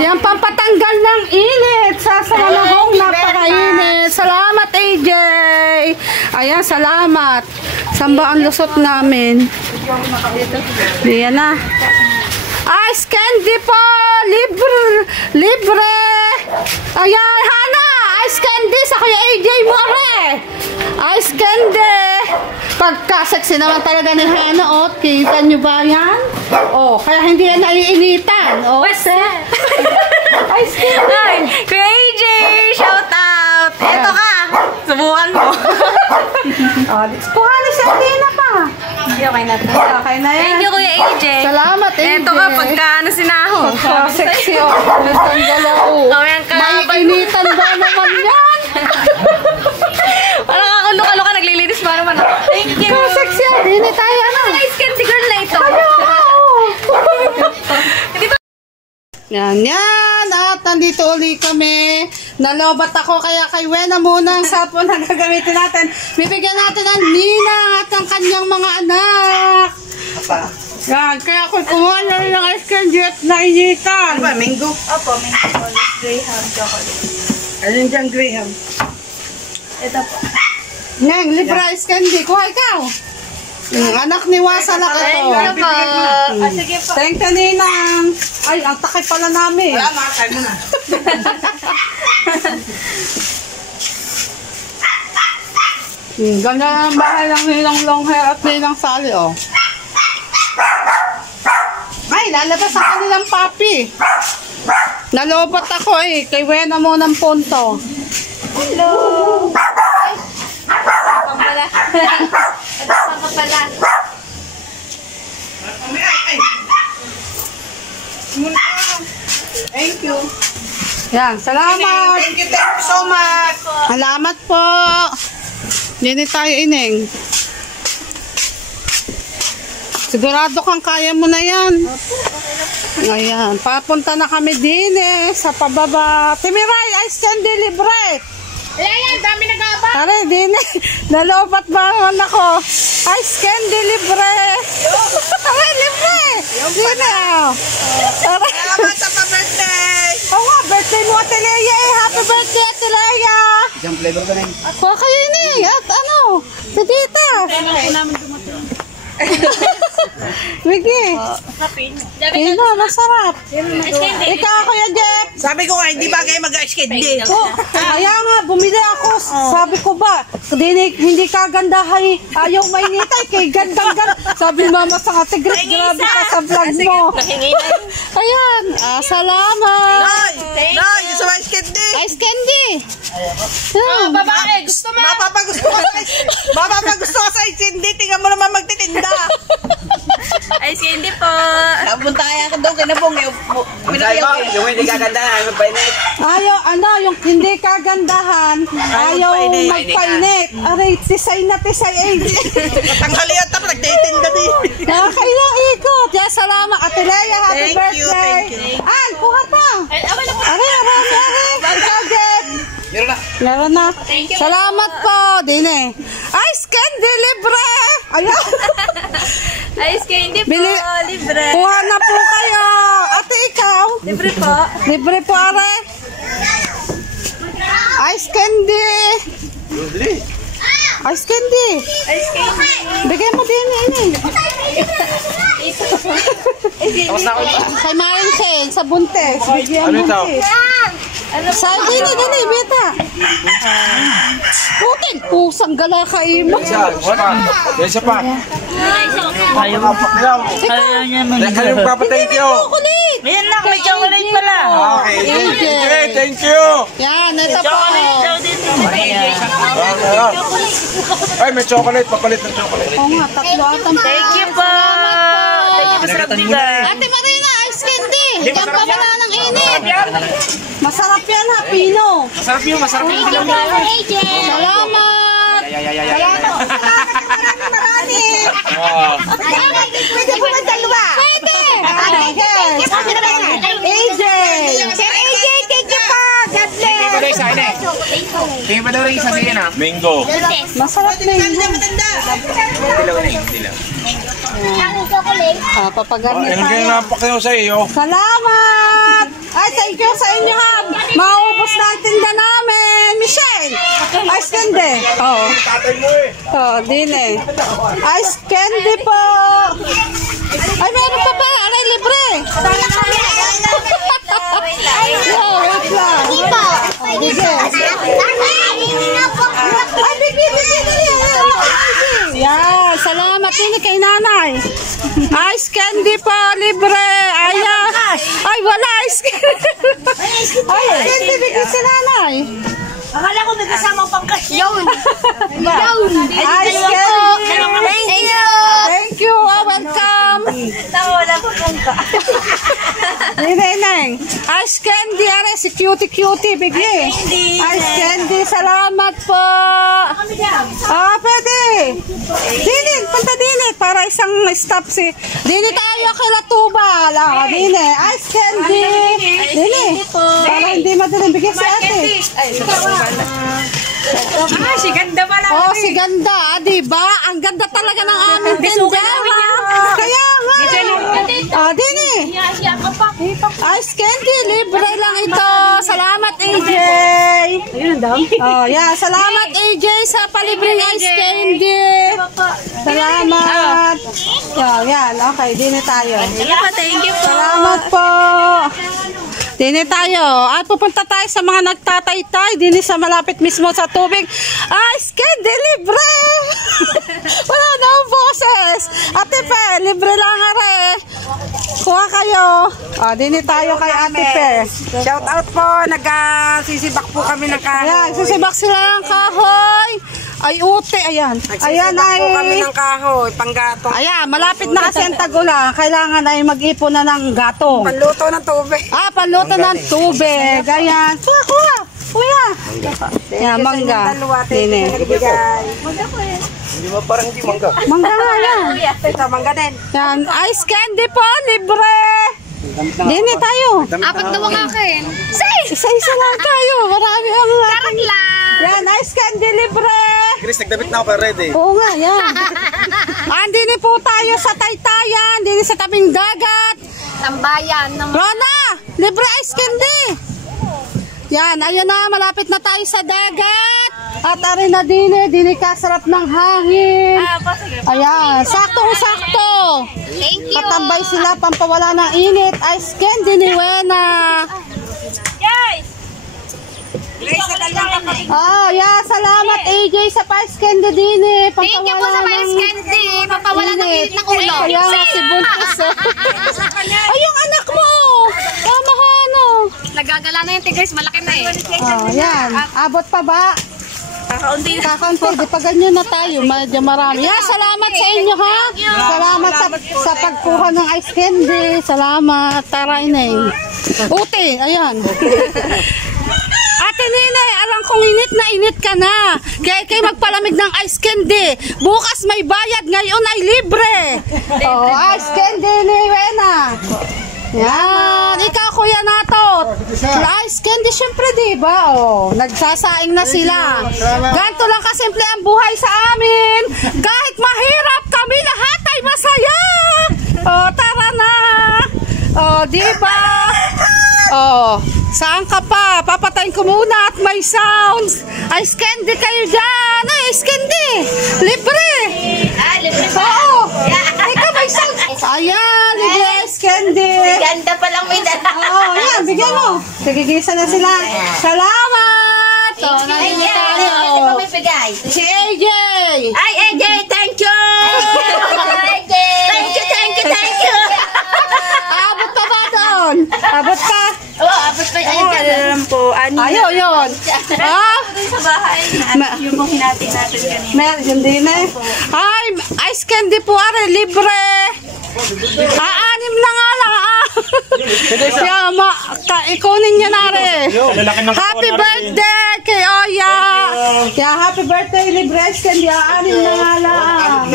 Yan pampatanggal ng init sa panahong napakainit. Salamat, AJ. Ayan, salamat. Samba ang lusot namin. Diyan na. Ice candy po. Libre. Libre. Ayan, Hana. Ice candy sa kuya AJ More. Ice candy. Pagka-sexy naman talaga ni Hana, oh. Kita nyo ba yan? Oh, kaya hindi yan naiinitan. Oh, Ay, Kuya AJ, shout out! Eto ka! Subukan mo. oh, kuha ni Sardina pa. Okay na to. Okay na yan. Thank you, Kuya AJ. Salamat, AJ. Eto ka, pagka ano sinahon. Pagka-sexy, oh. Initan galaw. Kawin ka. Naiinitan ba naman yan? Parang kakulo-kalo ka, naglilinis pa naman. Thank you. Pagka-sexy, hindi tayo ano. Nice candy girl na ito. Yan, yan. At nandito uli kami. Nalobat ako kaya kay Wena muna ang sapon na gagamitin natin. Bibigyan natin ng ninang at ang kanyang mga anak. Yan, kaya ako kumuha na rin ng ice candy at nainitan. Ano ba, mango? Opo, may chocolate, Graham chocolate. Alin dyan, Graham? Ito po. Neng, libre ice candy. Kuha ikaw. Anak ni Wasalak ito. Sige po. Thank you, ninang. Ay, ang takay pala namin. Wala, makakain mo na. Ganda ang bahay ng ninang long hair at ninang sali, oh. Ay, lalabas ang kanilang papi. Nalobat ako eh. Kay Wena mo ng punto. Hello! Pangpala. Pangpala. Thank you. Yan, salamat. Thank you so much. Salamat po. Hindi tayo ineng. Sigurado kang kaya mo na yan. Ayan, papunta na kami din eh, sa pababa. Timiray, ice candy libre. Wala yan, dami nag-aabang. Pare, din eh. Nalobat ba naman ako? Ice candy libre. Ay, libre. Din eh. Salamat sa pa-birthday. Oo nga, birthday mo Ate Leia eh. Happy birthday Ate Leia. Isang flavor ka na yun. Kuha kayo ineng. At ano, si Tita. Wigi. Ino, masarap. Ikaw, Kuya Jeff. Sabi ko nga, hindi ba kayo mag-ice candy? Oh, kaya nga, bumili ako. Sabi ko ba, hindi kagandahay, ayaw mainitay, kay gandang-gand. Sabi mama sa Ate Grace, grabe ka sa vlog mo. Ayan, salamat. Nay, gusto mo ice candy? Ice candy. Babae, gusto mo? Mapapagusto ko sa ice candy. Tingnan mo naman magtitinda. Ice candy po. Napunta kaya ka doon, kinabong. Yung hindi kagandahan, magpainit. Ayaw, ano, yung hindi kagandahan, ayaw magpainit. Aray, tisay na tisay eh. Tanghalian tapos nagtitinda din. Nakakailang ikot. Yes, salamat. Ate Leia, happy birthday. An, kuha pa. Aray. Ikaw, Jet. Meron na. Salamat po. Dine. Ice candy libre. Ayan. Ice candy po, Bili. libre. Kuha na po kayo. Ate, ikaw. Libre po. Libre po, are. Ice candy. Ice candy. Ice candy. Bigay mo din ini. Kay Maring Sen, sa Buntes. Bigyan mo din. Sa dini, beta. Putin, pusang gala ka imo. Yan pa. Ikaw, Kaya magpapatay kayo. chocolate. Ayan lang, may chocolate pala. Okay, thank you. Yan, ito po. Ay, may chocolate. Papalit ng chocolate. Oo nga, tatlo atang. Thank you po. Thank you, masarap bigay. Ate Marina, ice candy. Yan pa wala ng init. Masarap yan ha, Pino. Masarap yun, masarap yun. Salamat. Marami. Pwede po ba dalawa? Pwede. Yes. AJ. Sir AJ, thank you po. God bless. Tingin pa daw rin isa siya na. Mango. Masarap na yun. Papagamit Yan kayo tayo. napakayo sa iyo. Salamat! Ay, thank you sa inyo ha. Maubos na ang tinda namin. Michelle! Ice candy. Oo. Oo, din eh. Ice candy po. Ay, meron pa ba? Aray, libre. Yo, wait lang. Sige. Ay, bigyan. Yan. kay nanay. Ice candy po, libre. Ayan. Ay, wala ice candy. Ay, ice candy bigyan si nanay. Akala ko may kasama pang cash. Yun. Ice candy. Thank you. Thank you. Welcome. Wala ko pang ka. Neneng. Ice candy. Are, si cutie bigyan. Ice candy. Salamat po. Pwede. Dinit. Punta dinit. Para isang stop si. Dinit tayo kay Latuba. Dinit. Ice candy. Dinit. Para hindi madaling bigyan si ate. Si ganda pala. Oh, si ganda, diba? Ang ganda talaga ng aming tindera. Kaya nga. Dini. Ice candy, libre lang ito. Salamat, AJ. Oh, yeah. Salamat, AJ, sa palibreng ice candy. Salamat. Oh, yan. Okay, dini tayo. Thank you po. Salamat po. Dini tayo. At pupunta tayo sa mga nagtataytay. Dini sa malapit mismo sa tubig. Ice candy, libre! Wala na ang boses. Ate Pe, libre lang are. Kuha kayo. Dini tayo kay Ate Pe. Shout out po. Nagsisibak po kami ng kahoy. Ayan, sisibak sila ng kahoy. Ay, ute, ayan. Ayan ay... po kami ng kahoy, panggatong. Ayan, malapit na kasi ang tagula. Kailangan ay mag-ipon na ng gatong. Panluto ng tubig. Panluto ng tubig. Ayan. Kuha. Kuya. Ayan, mangga. Dini. Hindi mo parang hindi mangga. Mangga nga yan. Ito, mangga din. Yan, ice candy po, libre. Dini tayo. Apat na mga akin. Isa-isa lang tayo. Marami ang... Karat lang. Yan, ice candy, libre. Chris, nagdabit na ako para ready. Oo nga, yan. Dini po tayo sa Taytayan. Dini sa tabing dagat. Tambayan ng Rona, libre ice candy. Yan, ayun na, malapit na tayo sa dagat. At arin na dini kasarap ng hangin. Ayan, saktong-sakto. Thank you. Patambay sila, pampawala ng init. Ice candy ni Wena. Yeah, salamat AJ sa ice candy dini. Thank you po sa ice candy. Papawala ng init ng ulo. Kaya nga si Buntis. Ay, yung anak mo. Mahano. Nagagala na yung tigres. Malaki na eh. Yan. Abot pa ba? Kakaunti. Di pa ganyan na tayo. Medyo marami. Yeah, salamat sa inyo ha. Salamat sa pagkuha ng ice candy. Salamat. Tara inay. Ute, ayan. Ate Nene, alam kong init ka na. Kaya magpalamig ng ice candy. Bukas may bayad, ngayon ay libre. Ice candy ni Wena. Yan, ikaw Kuya Natot. Ice candy syempre diba? Nagsasaing na sila. Ganito lang kasimple ang buhay sa amin. Kahit mahirap, kami lahat ay masaya. Tara na. Diba? Saan ka pa? Papatayin ko muna at may sounds. Ice candy kayo dyan. Ice candy. Libre. Libre pa. Oo. Ikaw may sounds. Ayan, libre ice candy. Ganda palang may dala. Yan, bigyan mo. Nagigisa na sila. Salamat. Nandito tayo. Si AJ. Ay, AJ, thank you. Thank you. Abot pa ba doon? Abot ka? Abot pa yun. Alam po, Ayaw, yun. sa bahay. Yung mga hinati natin kanina. Meron din eh. Ay, ice candy po are, libre. Anim na nga lang ikunin niya na rin. Happy birthday kay Oya. Happy birthday, libre ice candy. Anim na nga lang.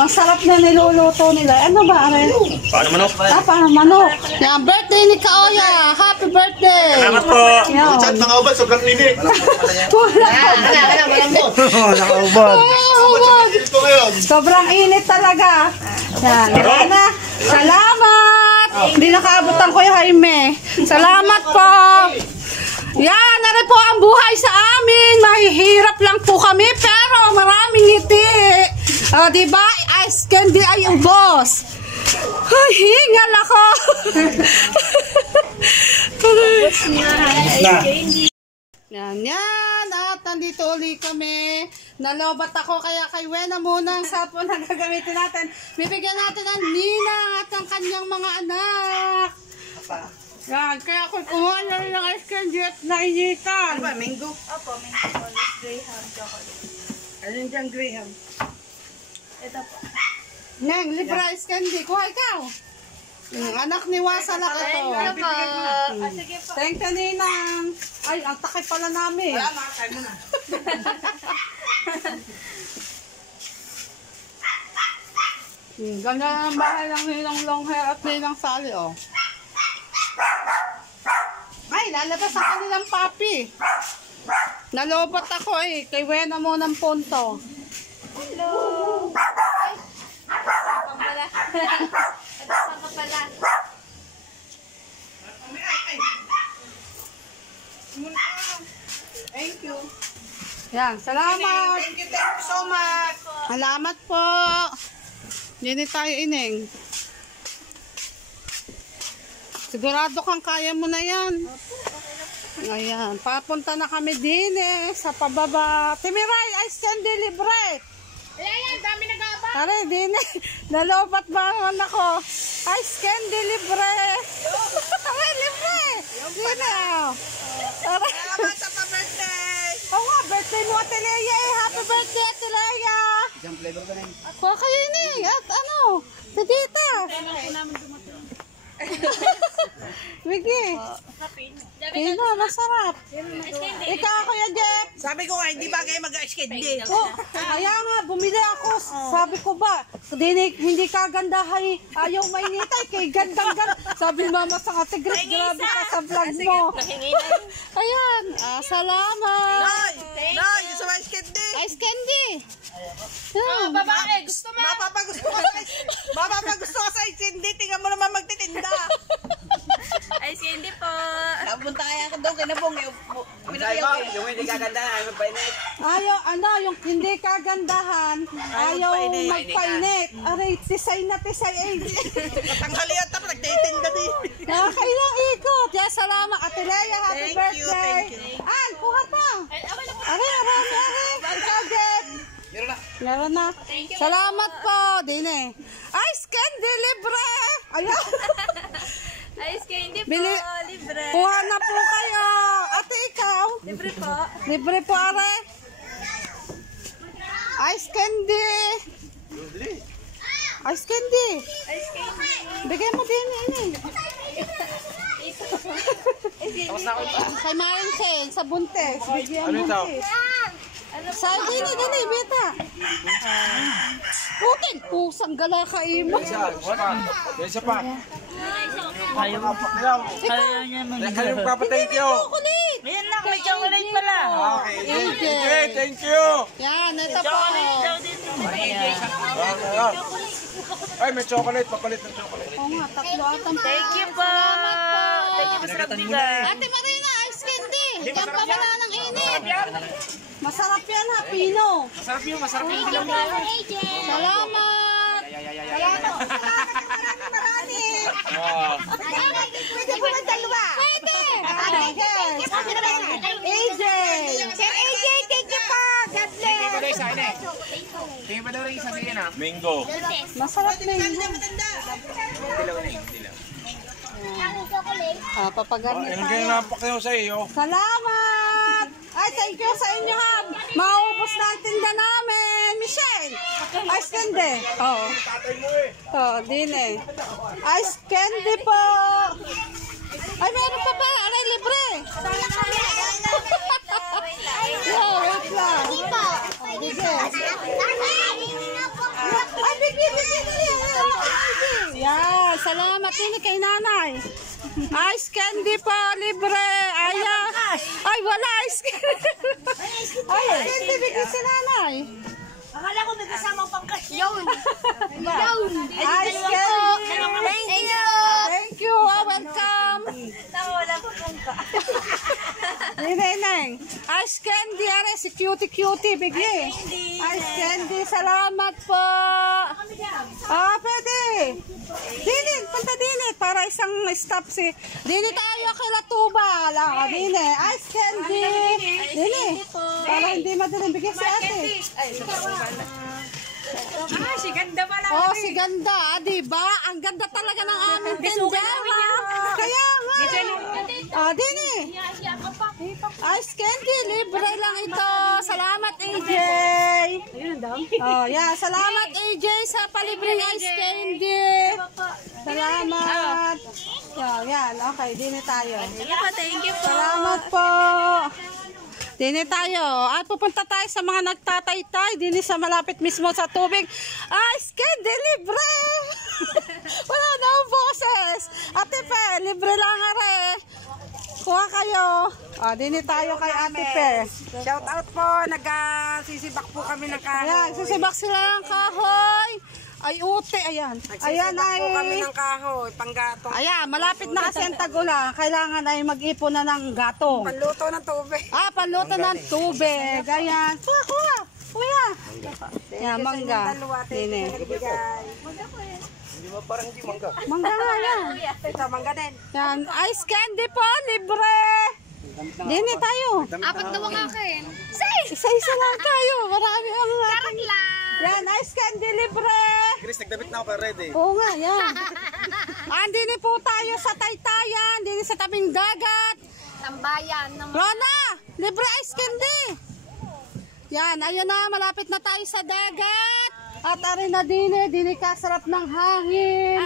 Ang sarap na niluluto nila. Ano ba, are? Paano manok? Paano manok? Yan, birthday ni Kaoya. Happy birthday. Salamat po. Yan. Mga ubad, sobrang init. Sobrang init talaga. Yan. Salamat. Hindi nakaabot ang Kuya Jaime. Salamat po. Yan, nari po ang buhay sa amin. Mahihirap lang po kami, pero maraming ngiti. Diba? Ice candy ay ubos. Ay, hingal ako. Yan. At nandito ulit kami Nalobat ako kaya kay Wena muna ang cellphone na gagamitin natin. Bibigyan natin ng ninang at ang kanyang mga anak. Yan, kaya ako kumuha na rin ng ice candy at nainitan. Ano ba, mango? Opo, may chocolate, Graham, chocolate. Alin dyan, Graham? Ito po. Neng, libre ice candy. Kuha ikaw. Anak ni Wasa na ito. Sige po. Thank you, ninang. Ay, ang takay pala namin. Wala, makakay mo na. Ganda ang bahay ng ninang long hair at ninang Sally, oh. Ay, lalabas ang kanilang papi. Nalobat ako eh. Kay Wena mo ng punto. Hello! Ay! Pang pala. Pang pala. Thank you. Yan, salamat. Thank you so much. Salamat po. Hindi tayo ining. Sigurado kang kaya mo na yan. Ayan, papunta na kami din sa pababa. Timiray, ice candy libre. Ayan, dami nag-aabang. Tara, din nalobat ba naman ako? Ice candy libre. Ay, libre. Dine. Tara. Salamat sa pa-birthday. Oo nga, birthday mo, Ate Leia eh. Happy birthday, Ate Leia. Isang flavor ka na yun. Kuha kayo ining. At ano, si Tita. Wigi. Pino, masarap. Ikaw, Kuya Jeff. Sabi ko nga, hindi ba kayo mag-ice candy? Oh, kaya nga, bumili ako. Sabi ko ba, hindi ka ganda, ayaw mainitay, kay gandang-ganda. Sabi ni Mama sa Ate Grace, grabe ka sa vlog mo. Ayan, salamat. Nay, gusto mo ice candy? Ice candy. Yan. Babae, gusto mo? Mapapagusto ko sa ice candy. Tingnan mo naman magtitinda. Ice candy po. Napunta kaya ako doon kay Nabong. Yung hindi kagandahan, magpainit. Ayaw, yung hindi kagandahan, ayaw magpainit. Aray, tisay na tisay eh. Katanghali at tapos nagtitinda din. Nakakailang ikot. Yan, salamat. Ate Leia, happy birthday. An, kuha pa. Aray. Ikaw, Jet. Meron na. Salamat po. Dine. Ice candy libre. Ayan. Ice candy po. Bili. Libre. Kuha na po kayo. Ate, ikaw. Libre po. Libre po, are. Ice candy. Ice candy. Ice candy. Bigay mo din ini. Kay Marinchen, sa Buntes. Bigyan Buntes. Sa dini, beta. Putin, pusang gala ka imo. Isa pa. Ayaw niya Kayo magpapa-thank you. Chocolate. Ayan lang, may chocolate pala. Okay, thank you. Yan, ito po. Ay, may chocolate. Papalit ng chocolate. Oo nga, tatlo atang. Thank you po. Thank you po sa bigas. Ate Marina, ice candy. Diyan pa wala ng init. Masarap yan ha, Pino. Masarap yun, masarap yun. Salamat. Marami. Pwede po ba dalawa? Pwede. AJ. Sir AJ, thank you po. God bless. Tingin pa daw rin isa sige na. Mango. Masarap na yun. Papagamit Yan ang tayo. napak na sa iyo. Salamat! Ay, thank you sa inyo ha. Maubos na ang tinda namin. Michelle, ice candy. Oo. Oo, din eh. Ice candy po. Ay, meron pa ba? Aray, libre. Yeah, wait lang. Sige. Ay, bigyan. Yan, salamat din kay nanay. Ice candy po, libre. Ay, wala ice candy. Ay, ice candy, bigyan si nanay. Akala ko may kasamang pangkasyon. Ice candy. Thank you. Thank you, welcome. Wala po pungka. Nineng, ice candy, are, si cutie, bigyan. Ice candy, salamat po. Pwede. Dinit, punta dinit. para isang stop si... Dini tayo kila Tuba. Ala, dini. Ice candy. Dini. Para hindi madaling bigyan si ate. Si ganda pala. Oh, si ganda. Diba? Ang ganda talaga ng aming tindera. Kaya nga. Dini. Ice candy. Libre lang ito. Salamat, AJ. Oh, yeah. Salamat, AJ, sa palibreng ice candy. Salamat. Yan. Okay, dini tayo. Thank you po. Salamat po. Dini tayo. At pupunta tayo sa mga nagtataytay. Dini sa malapit mismo sa tubig. Ice candy libre. Wala na ang boses. Ate Pe, libre lang are. Kuha kayo. Dini tayo kay Ate Pe. Shout out po. Nagsisibak po kami ng kahoy. Ayan, sisibak sila ng kahoy. Ay, ute, ayan. Ayan Nagsisibak po kami ay... ng kahoy. Panggatong. Ayan, malapit na kasi ang tagula. Kailangan ay mag-ipon na ng gatong. Panluto ng tubig. Paluto ng tubig. Ayan. Kuha. Kuya. Yan, mangga. Dini. Mangga nga yan. Ito, mangga din. Yan, ice candy po, libre. Dini tayo. Apat na mga akin. Isa-isa lang tayo. Marami ang Karang lang. yan, ice candy libre. Chris, nagdabit na ako para ready. Oo nga, yan. Andini po tayo sa Taytayan. Dini sa tabing dagat. Tambayan. Rona, libre ice candy. Yan, ayun na, malapit na tayo sa dagat. At arin na dini kasarap ng hangin.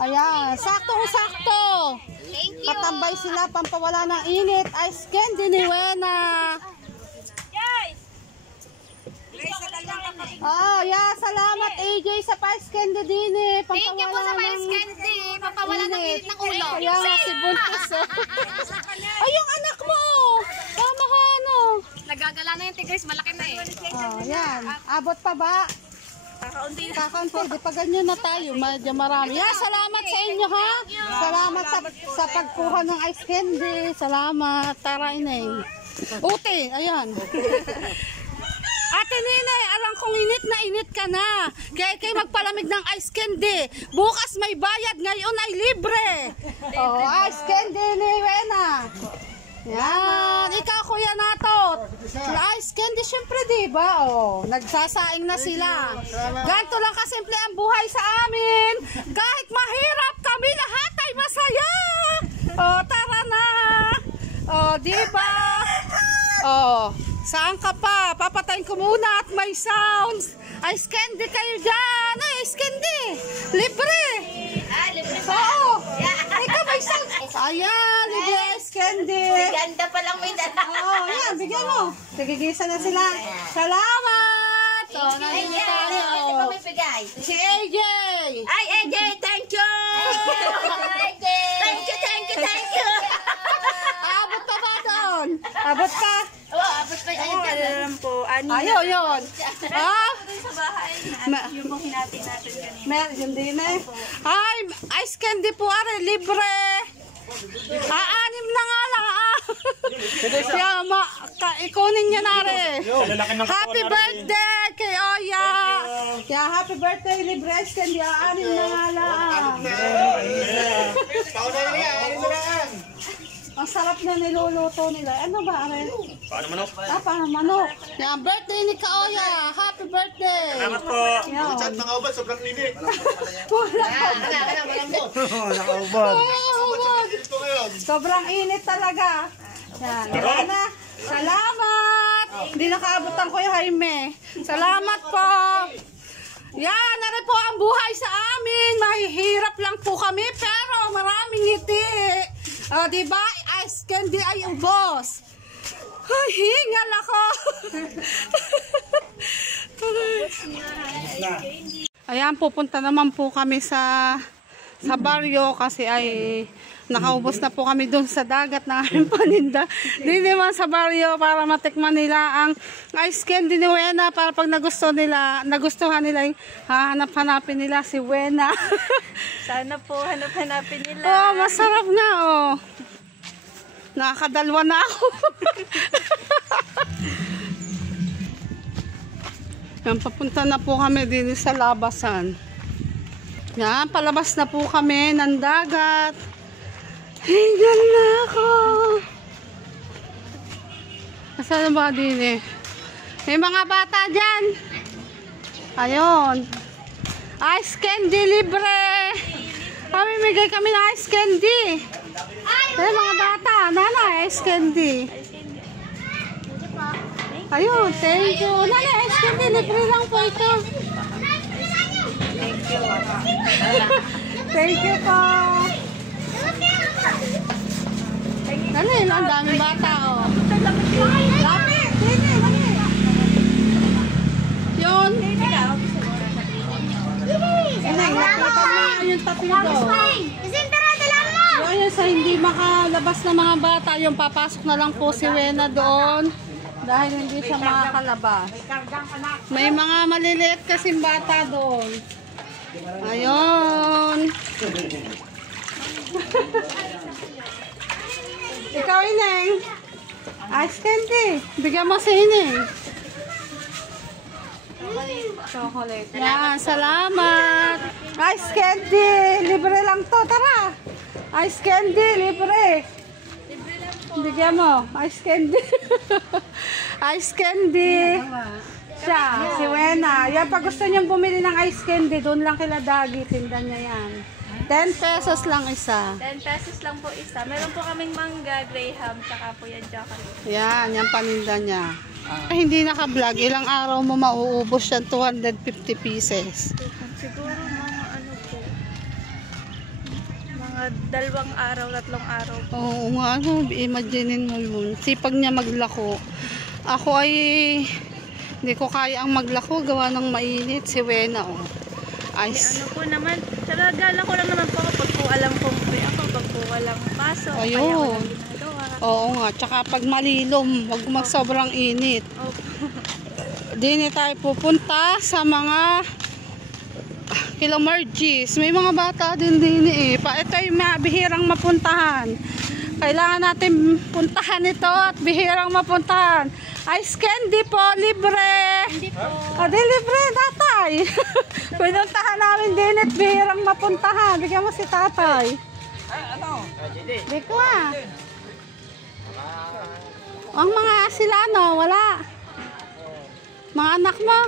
Ayan, saktong-sakto. Thank you. Patambay sila, pampawala ng init. Ice candy ni Wena. Yeah, salamat AJ sa ice candy dini. Thank you po sa Ice Candy. Papawala ng init ng ulo. Kaya nga si Buntis. Ay, yung anak mo. Tama ka, ano? Nagagala na yung tigris. Malaki na eh. Yan. Abot pa ba? Kakaunti. Di pa ganyan na tayo. Medyo marami. Yeah, salamat sa inyo, ha? Salamat sa pagkuha ng ice candy. Salamat. Tara, inay. Ute, ayan. Ate Ninay, alam kong init na init ka na. Kaya kayo magpalamig ng ice candy. Bukas may bayad, ngayon ay libre. Ice candy ni Wena. Yan, ikaw Kuya Natot. Ice candy syempre, diba? Nagsasaing na sila. Ganito lang kasimple ang buhay sa amin. Kahit mahirap, kami lahat ay masaya. Tara na. Diba? Saan ka pa? Papatayin ko muna at may sounds. Ice candy kayo dyan. Ice candy. Libre. Libre Oo. Ikaw may sounds. Ayan, libre ice candy. Ganda pa lang may dala. Yan, bigyan mo. Nagigisa na sila. Salamat. Nandito tayo. Si AJ. Ay, AJ, thank you. Thank you. Abot pa ba doon? Abot pa? Abot pa Alam po, Ayaw, yun. sa bahay. Yung hinati natin kanina. Yun din eh. Ay, ice candy po are, libre. Anim na nga lang. Ikunin niya na rin. Happy birthday kay Oya. Happy birthday, libre ice candy. Anim na nga lang. Ang sarap na niluluto nila. Ano ba, are? Paano manok? Paano manok? Yan, birthday ni Kaoya. Happy birthday. Salamat po. Yan. Mga ubad, sobrang init. Sobrang init talaga. Yan. Yan na. Salamat. Hindi nakaabot ko yung Jaime. Salamat po. Yan, na rin po ang buhay sa amin. Mahihirap lang po kami, pero maraming ngiti. Diba? Ice candy ay yung boss. Ay, hingal ako. Ayan, pupunta naman po kami sa baryo kasi ay nakaubos na po kami doon sa dagat na aming paninda. Di naman sa baryo para matikman nila ang ice candy ni Wena para pag nagustuhan nila, hanap-hanapin nila si Wena. Sana po hanap-hanapin nila. Masarap nga, Nakakadalwa na ako. Yan, papunta na po kami din sa labasan. Yan, palabas na po kami ng dagat. Hingal na ako. Nasaan na ba din eh? May mga bata dyan. Ayun. Ice candy libre. Mamimigay kami ng ice candy. Ay, mga bata. Nana, ice candy. Ayun, thank you. Nana, ice candy. Libre lang po ito. Thank you po. Dali, ang daming bata, oh. Lapit, dali. Yun. Yung tapido. Yun, sa hindi makalabas na mga bata, yung papasok na lang po si Wena doon. Dahil hindi siya makakalabas. May mga maliliit kasing bata doon. Ayun. Ikaw, Ineng. Ice candy. Bigyan mo si Ineng. Chocolate. Yan, salamat. Ice candy. Libre lang to. Tara. Ice candy. Libre. Bigyan mo. Ice candy. Ice candy. Siya, si Wena. Yan, pag gusto niyong bumili ng ice candy, doon lang kila Dagi. Tinda niya yan. 10 pesos lang isa. 10 pesos lang po isa. Meron po kaming mangga, graham, tsaka po yan chocolate. Yan, yan paninda niya. Hindi naka-vlog. Ilang araw mo mauubos yan? 250 pieces. Siguro mga ano po, mga 2 araw, 3 araw. Oo nga, ano, imaginein mo yun. Sipag niya maglako. Ako ay hindi ko kaya ang maglako. Gawa ng mainit. Si Wena, oh. Ice. Ano po naman, gala ko lang naman po kapag po alam kong free ako, pag po walang pasok, Ayun. kaya walang ginagawa. Oo nga, tsaka pag malilom, wag magsobrang init. Dini tayo pupunta sa mga Kilomergis. May mga bata din eh. Ito ay mabihirang mapuntahan. Kailangan natin puntahan ito at bihirang mapuntahan. Ice candy po, libre. Hindi po. Di libre, tatay. Pinuntahan namin din at bihirang mapuntahan. Bigyan mo si tatay. Di ko ah. Ang mga silano, wala. Mga anak mo?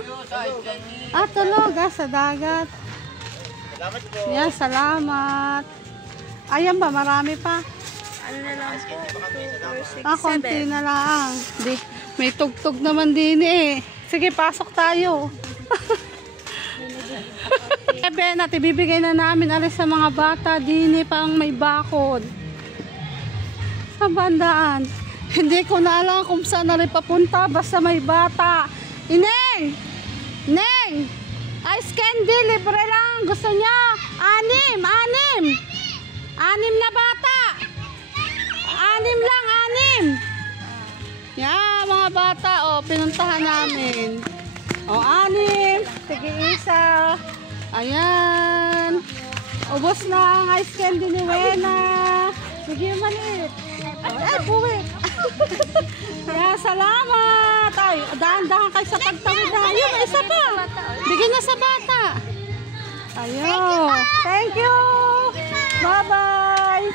Tulog sa dagat. Salamat po. Yan, salamat. Ayan ba, marami pa? Ano na lang po, 2, 4, 6, 7. Konti na lang. May tugtog naman din eh. Sige, pasok tayo. Benat, ibibigay na namin alis sa mga bata. Dini pang may bakod. Sa bandaan. Hindi ko na alam kung saan na rin papunta. Basta may bata. Ineng! Neng! Ice candy, libre lang. Gusto niya? 6 na bata. 6 lang, 6. Yan, mga bata, pinuntahan namin. 6. Sige, isa. Ayan. Ubos na ang ice candy ni Wena. Sige, maliit. Ay, buwit. Yan, salamat. Ay, dahan-dahan kayo sa pagtawid na. Ayun, may isa pa. Bigyan na sa bata. Ayun. Thank you. Bye-bye.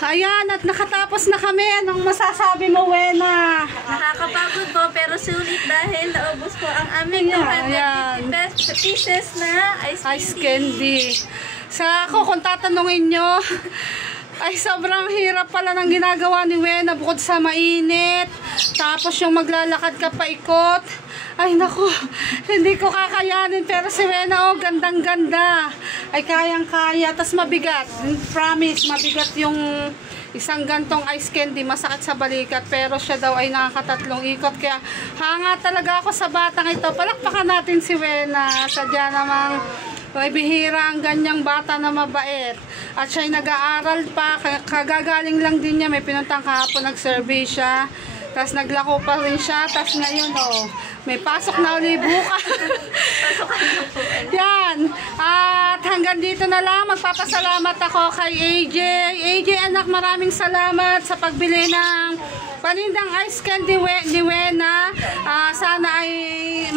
Ayan, at nakatapos na kami. Anong masasabi mo, Wena? Nakakapagod po pero sulit dahil naubos po ang aming 250 pieces na Ice candy. Sa ako, kung tatanungin nyo, ay sobrang hirap pala ng ginagawa ni Wena bukod sa mainit. Tapos yung maglalakad ka paikot. Ay naku, hindi ko kakayanin. Pero si Wena, gandang-ganda. Ay kayang-kaya. Tapos mabigat. Promise, mabigat yung isang gantong ice candy. Masakit sa balikat. Pero siya daw ay nakakatatlong ikot. Kaya hanga talaga ako sa batang ito. Palakpakan natin si Wena. Sadya namang may bihira ang ganyang bata na mabait. At siya'y nag-aaral pa. Kagagaling lang din niya. May pinuntang kahapon, nag-survey siya. Tapos naglako pa rin siya. Tapos ngayon, may pasok na ulit bukas. Yan. At hanggang dito na lang. Magpapasalamat ako kay AJ. AJ, anak, maraming salamat sa pagbili ng panindang ice candy ni Wena. Sana ay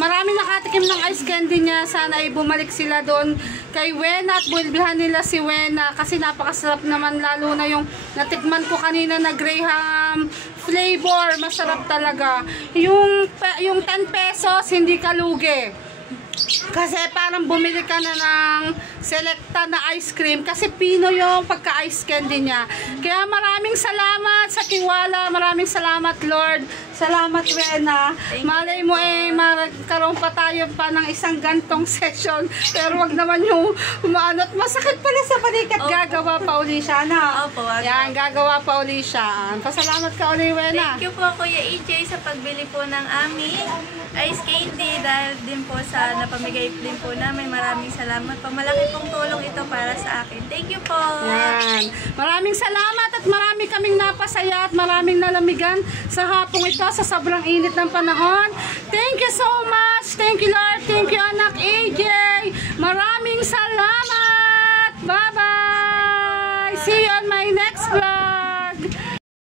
maraming nakatikim ng ice candy niya. Sana ay bumalik sila doon kay Wena at bilhan nila si Wena kasi napakasarap naman, lalo na yung natikman ko kanina na Graham flavor. Masarap talaga. Yung 10 pesos, hindi ka lugi. Kasi parang bumili ka na ng selecta na ice cream kasi pino yung pagka-ice candy niya. Kaya maraming salamat sa tiwala. Maraming salamat, Lord. Salamat, Wena. Malay mo magkaroon pa tayo pa ng isang gantong session. Pero wag naman yung umaanot. Masakit pala sa balikat. Gagawa pa uli siya na. Opo, yan, gagawa pa uli siya. Pasalamat ka uli, Wena. Thank you po, Kuya EJ, sa pagbili po ng aming ice candy dahil din po sa napamigay din po namin. Maraming salamat po. Malaki pong tulong ito para sa akin. Thank you po. Yan. Maraming salamat at marami kaming napasaya at maraming nalamigan sa hapong ito sa sobrang init ng panahon. Thank you so much. Thank you, Lord. Thank you, anak AJ. Maraming salamat. Bye-bye. See you on my next vlog.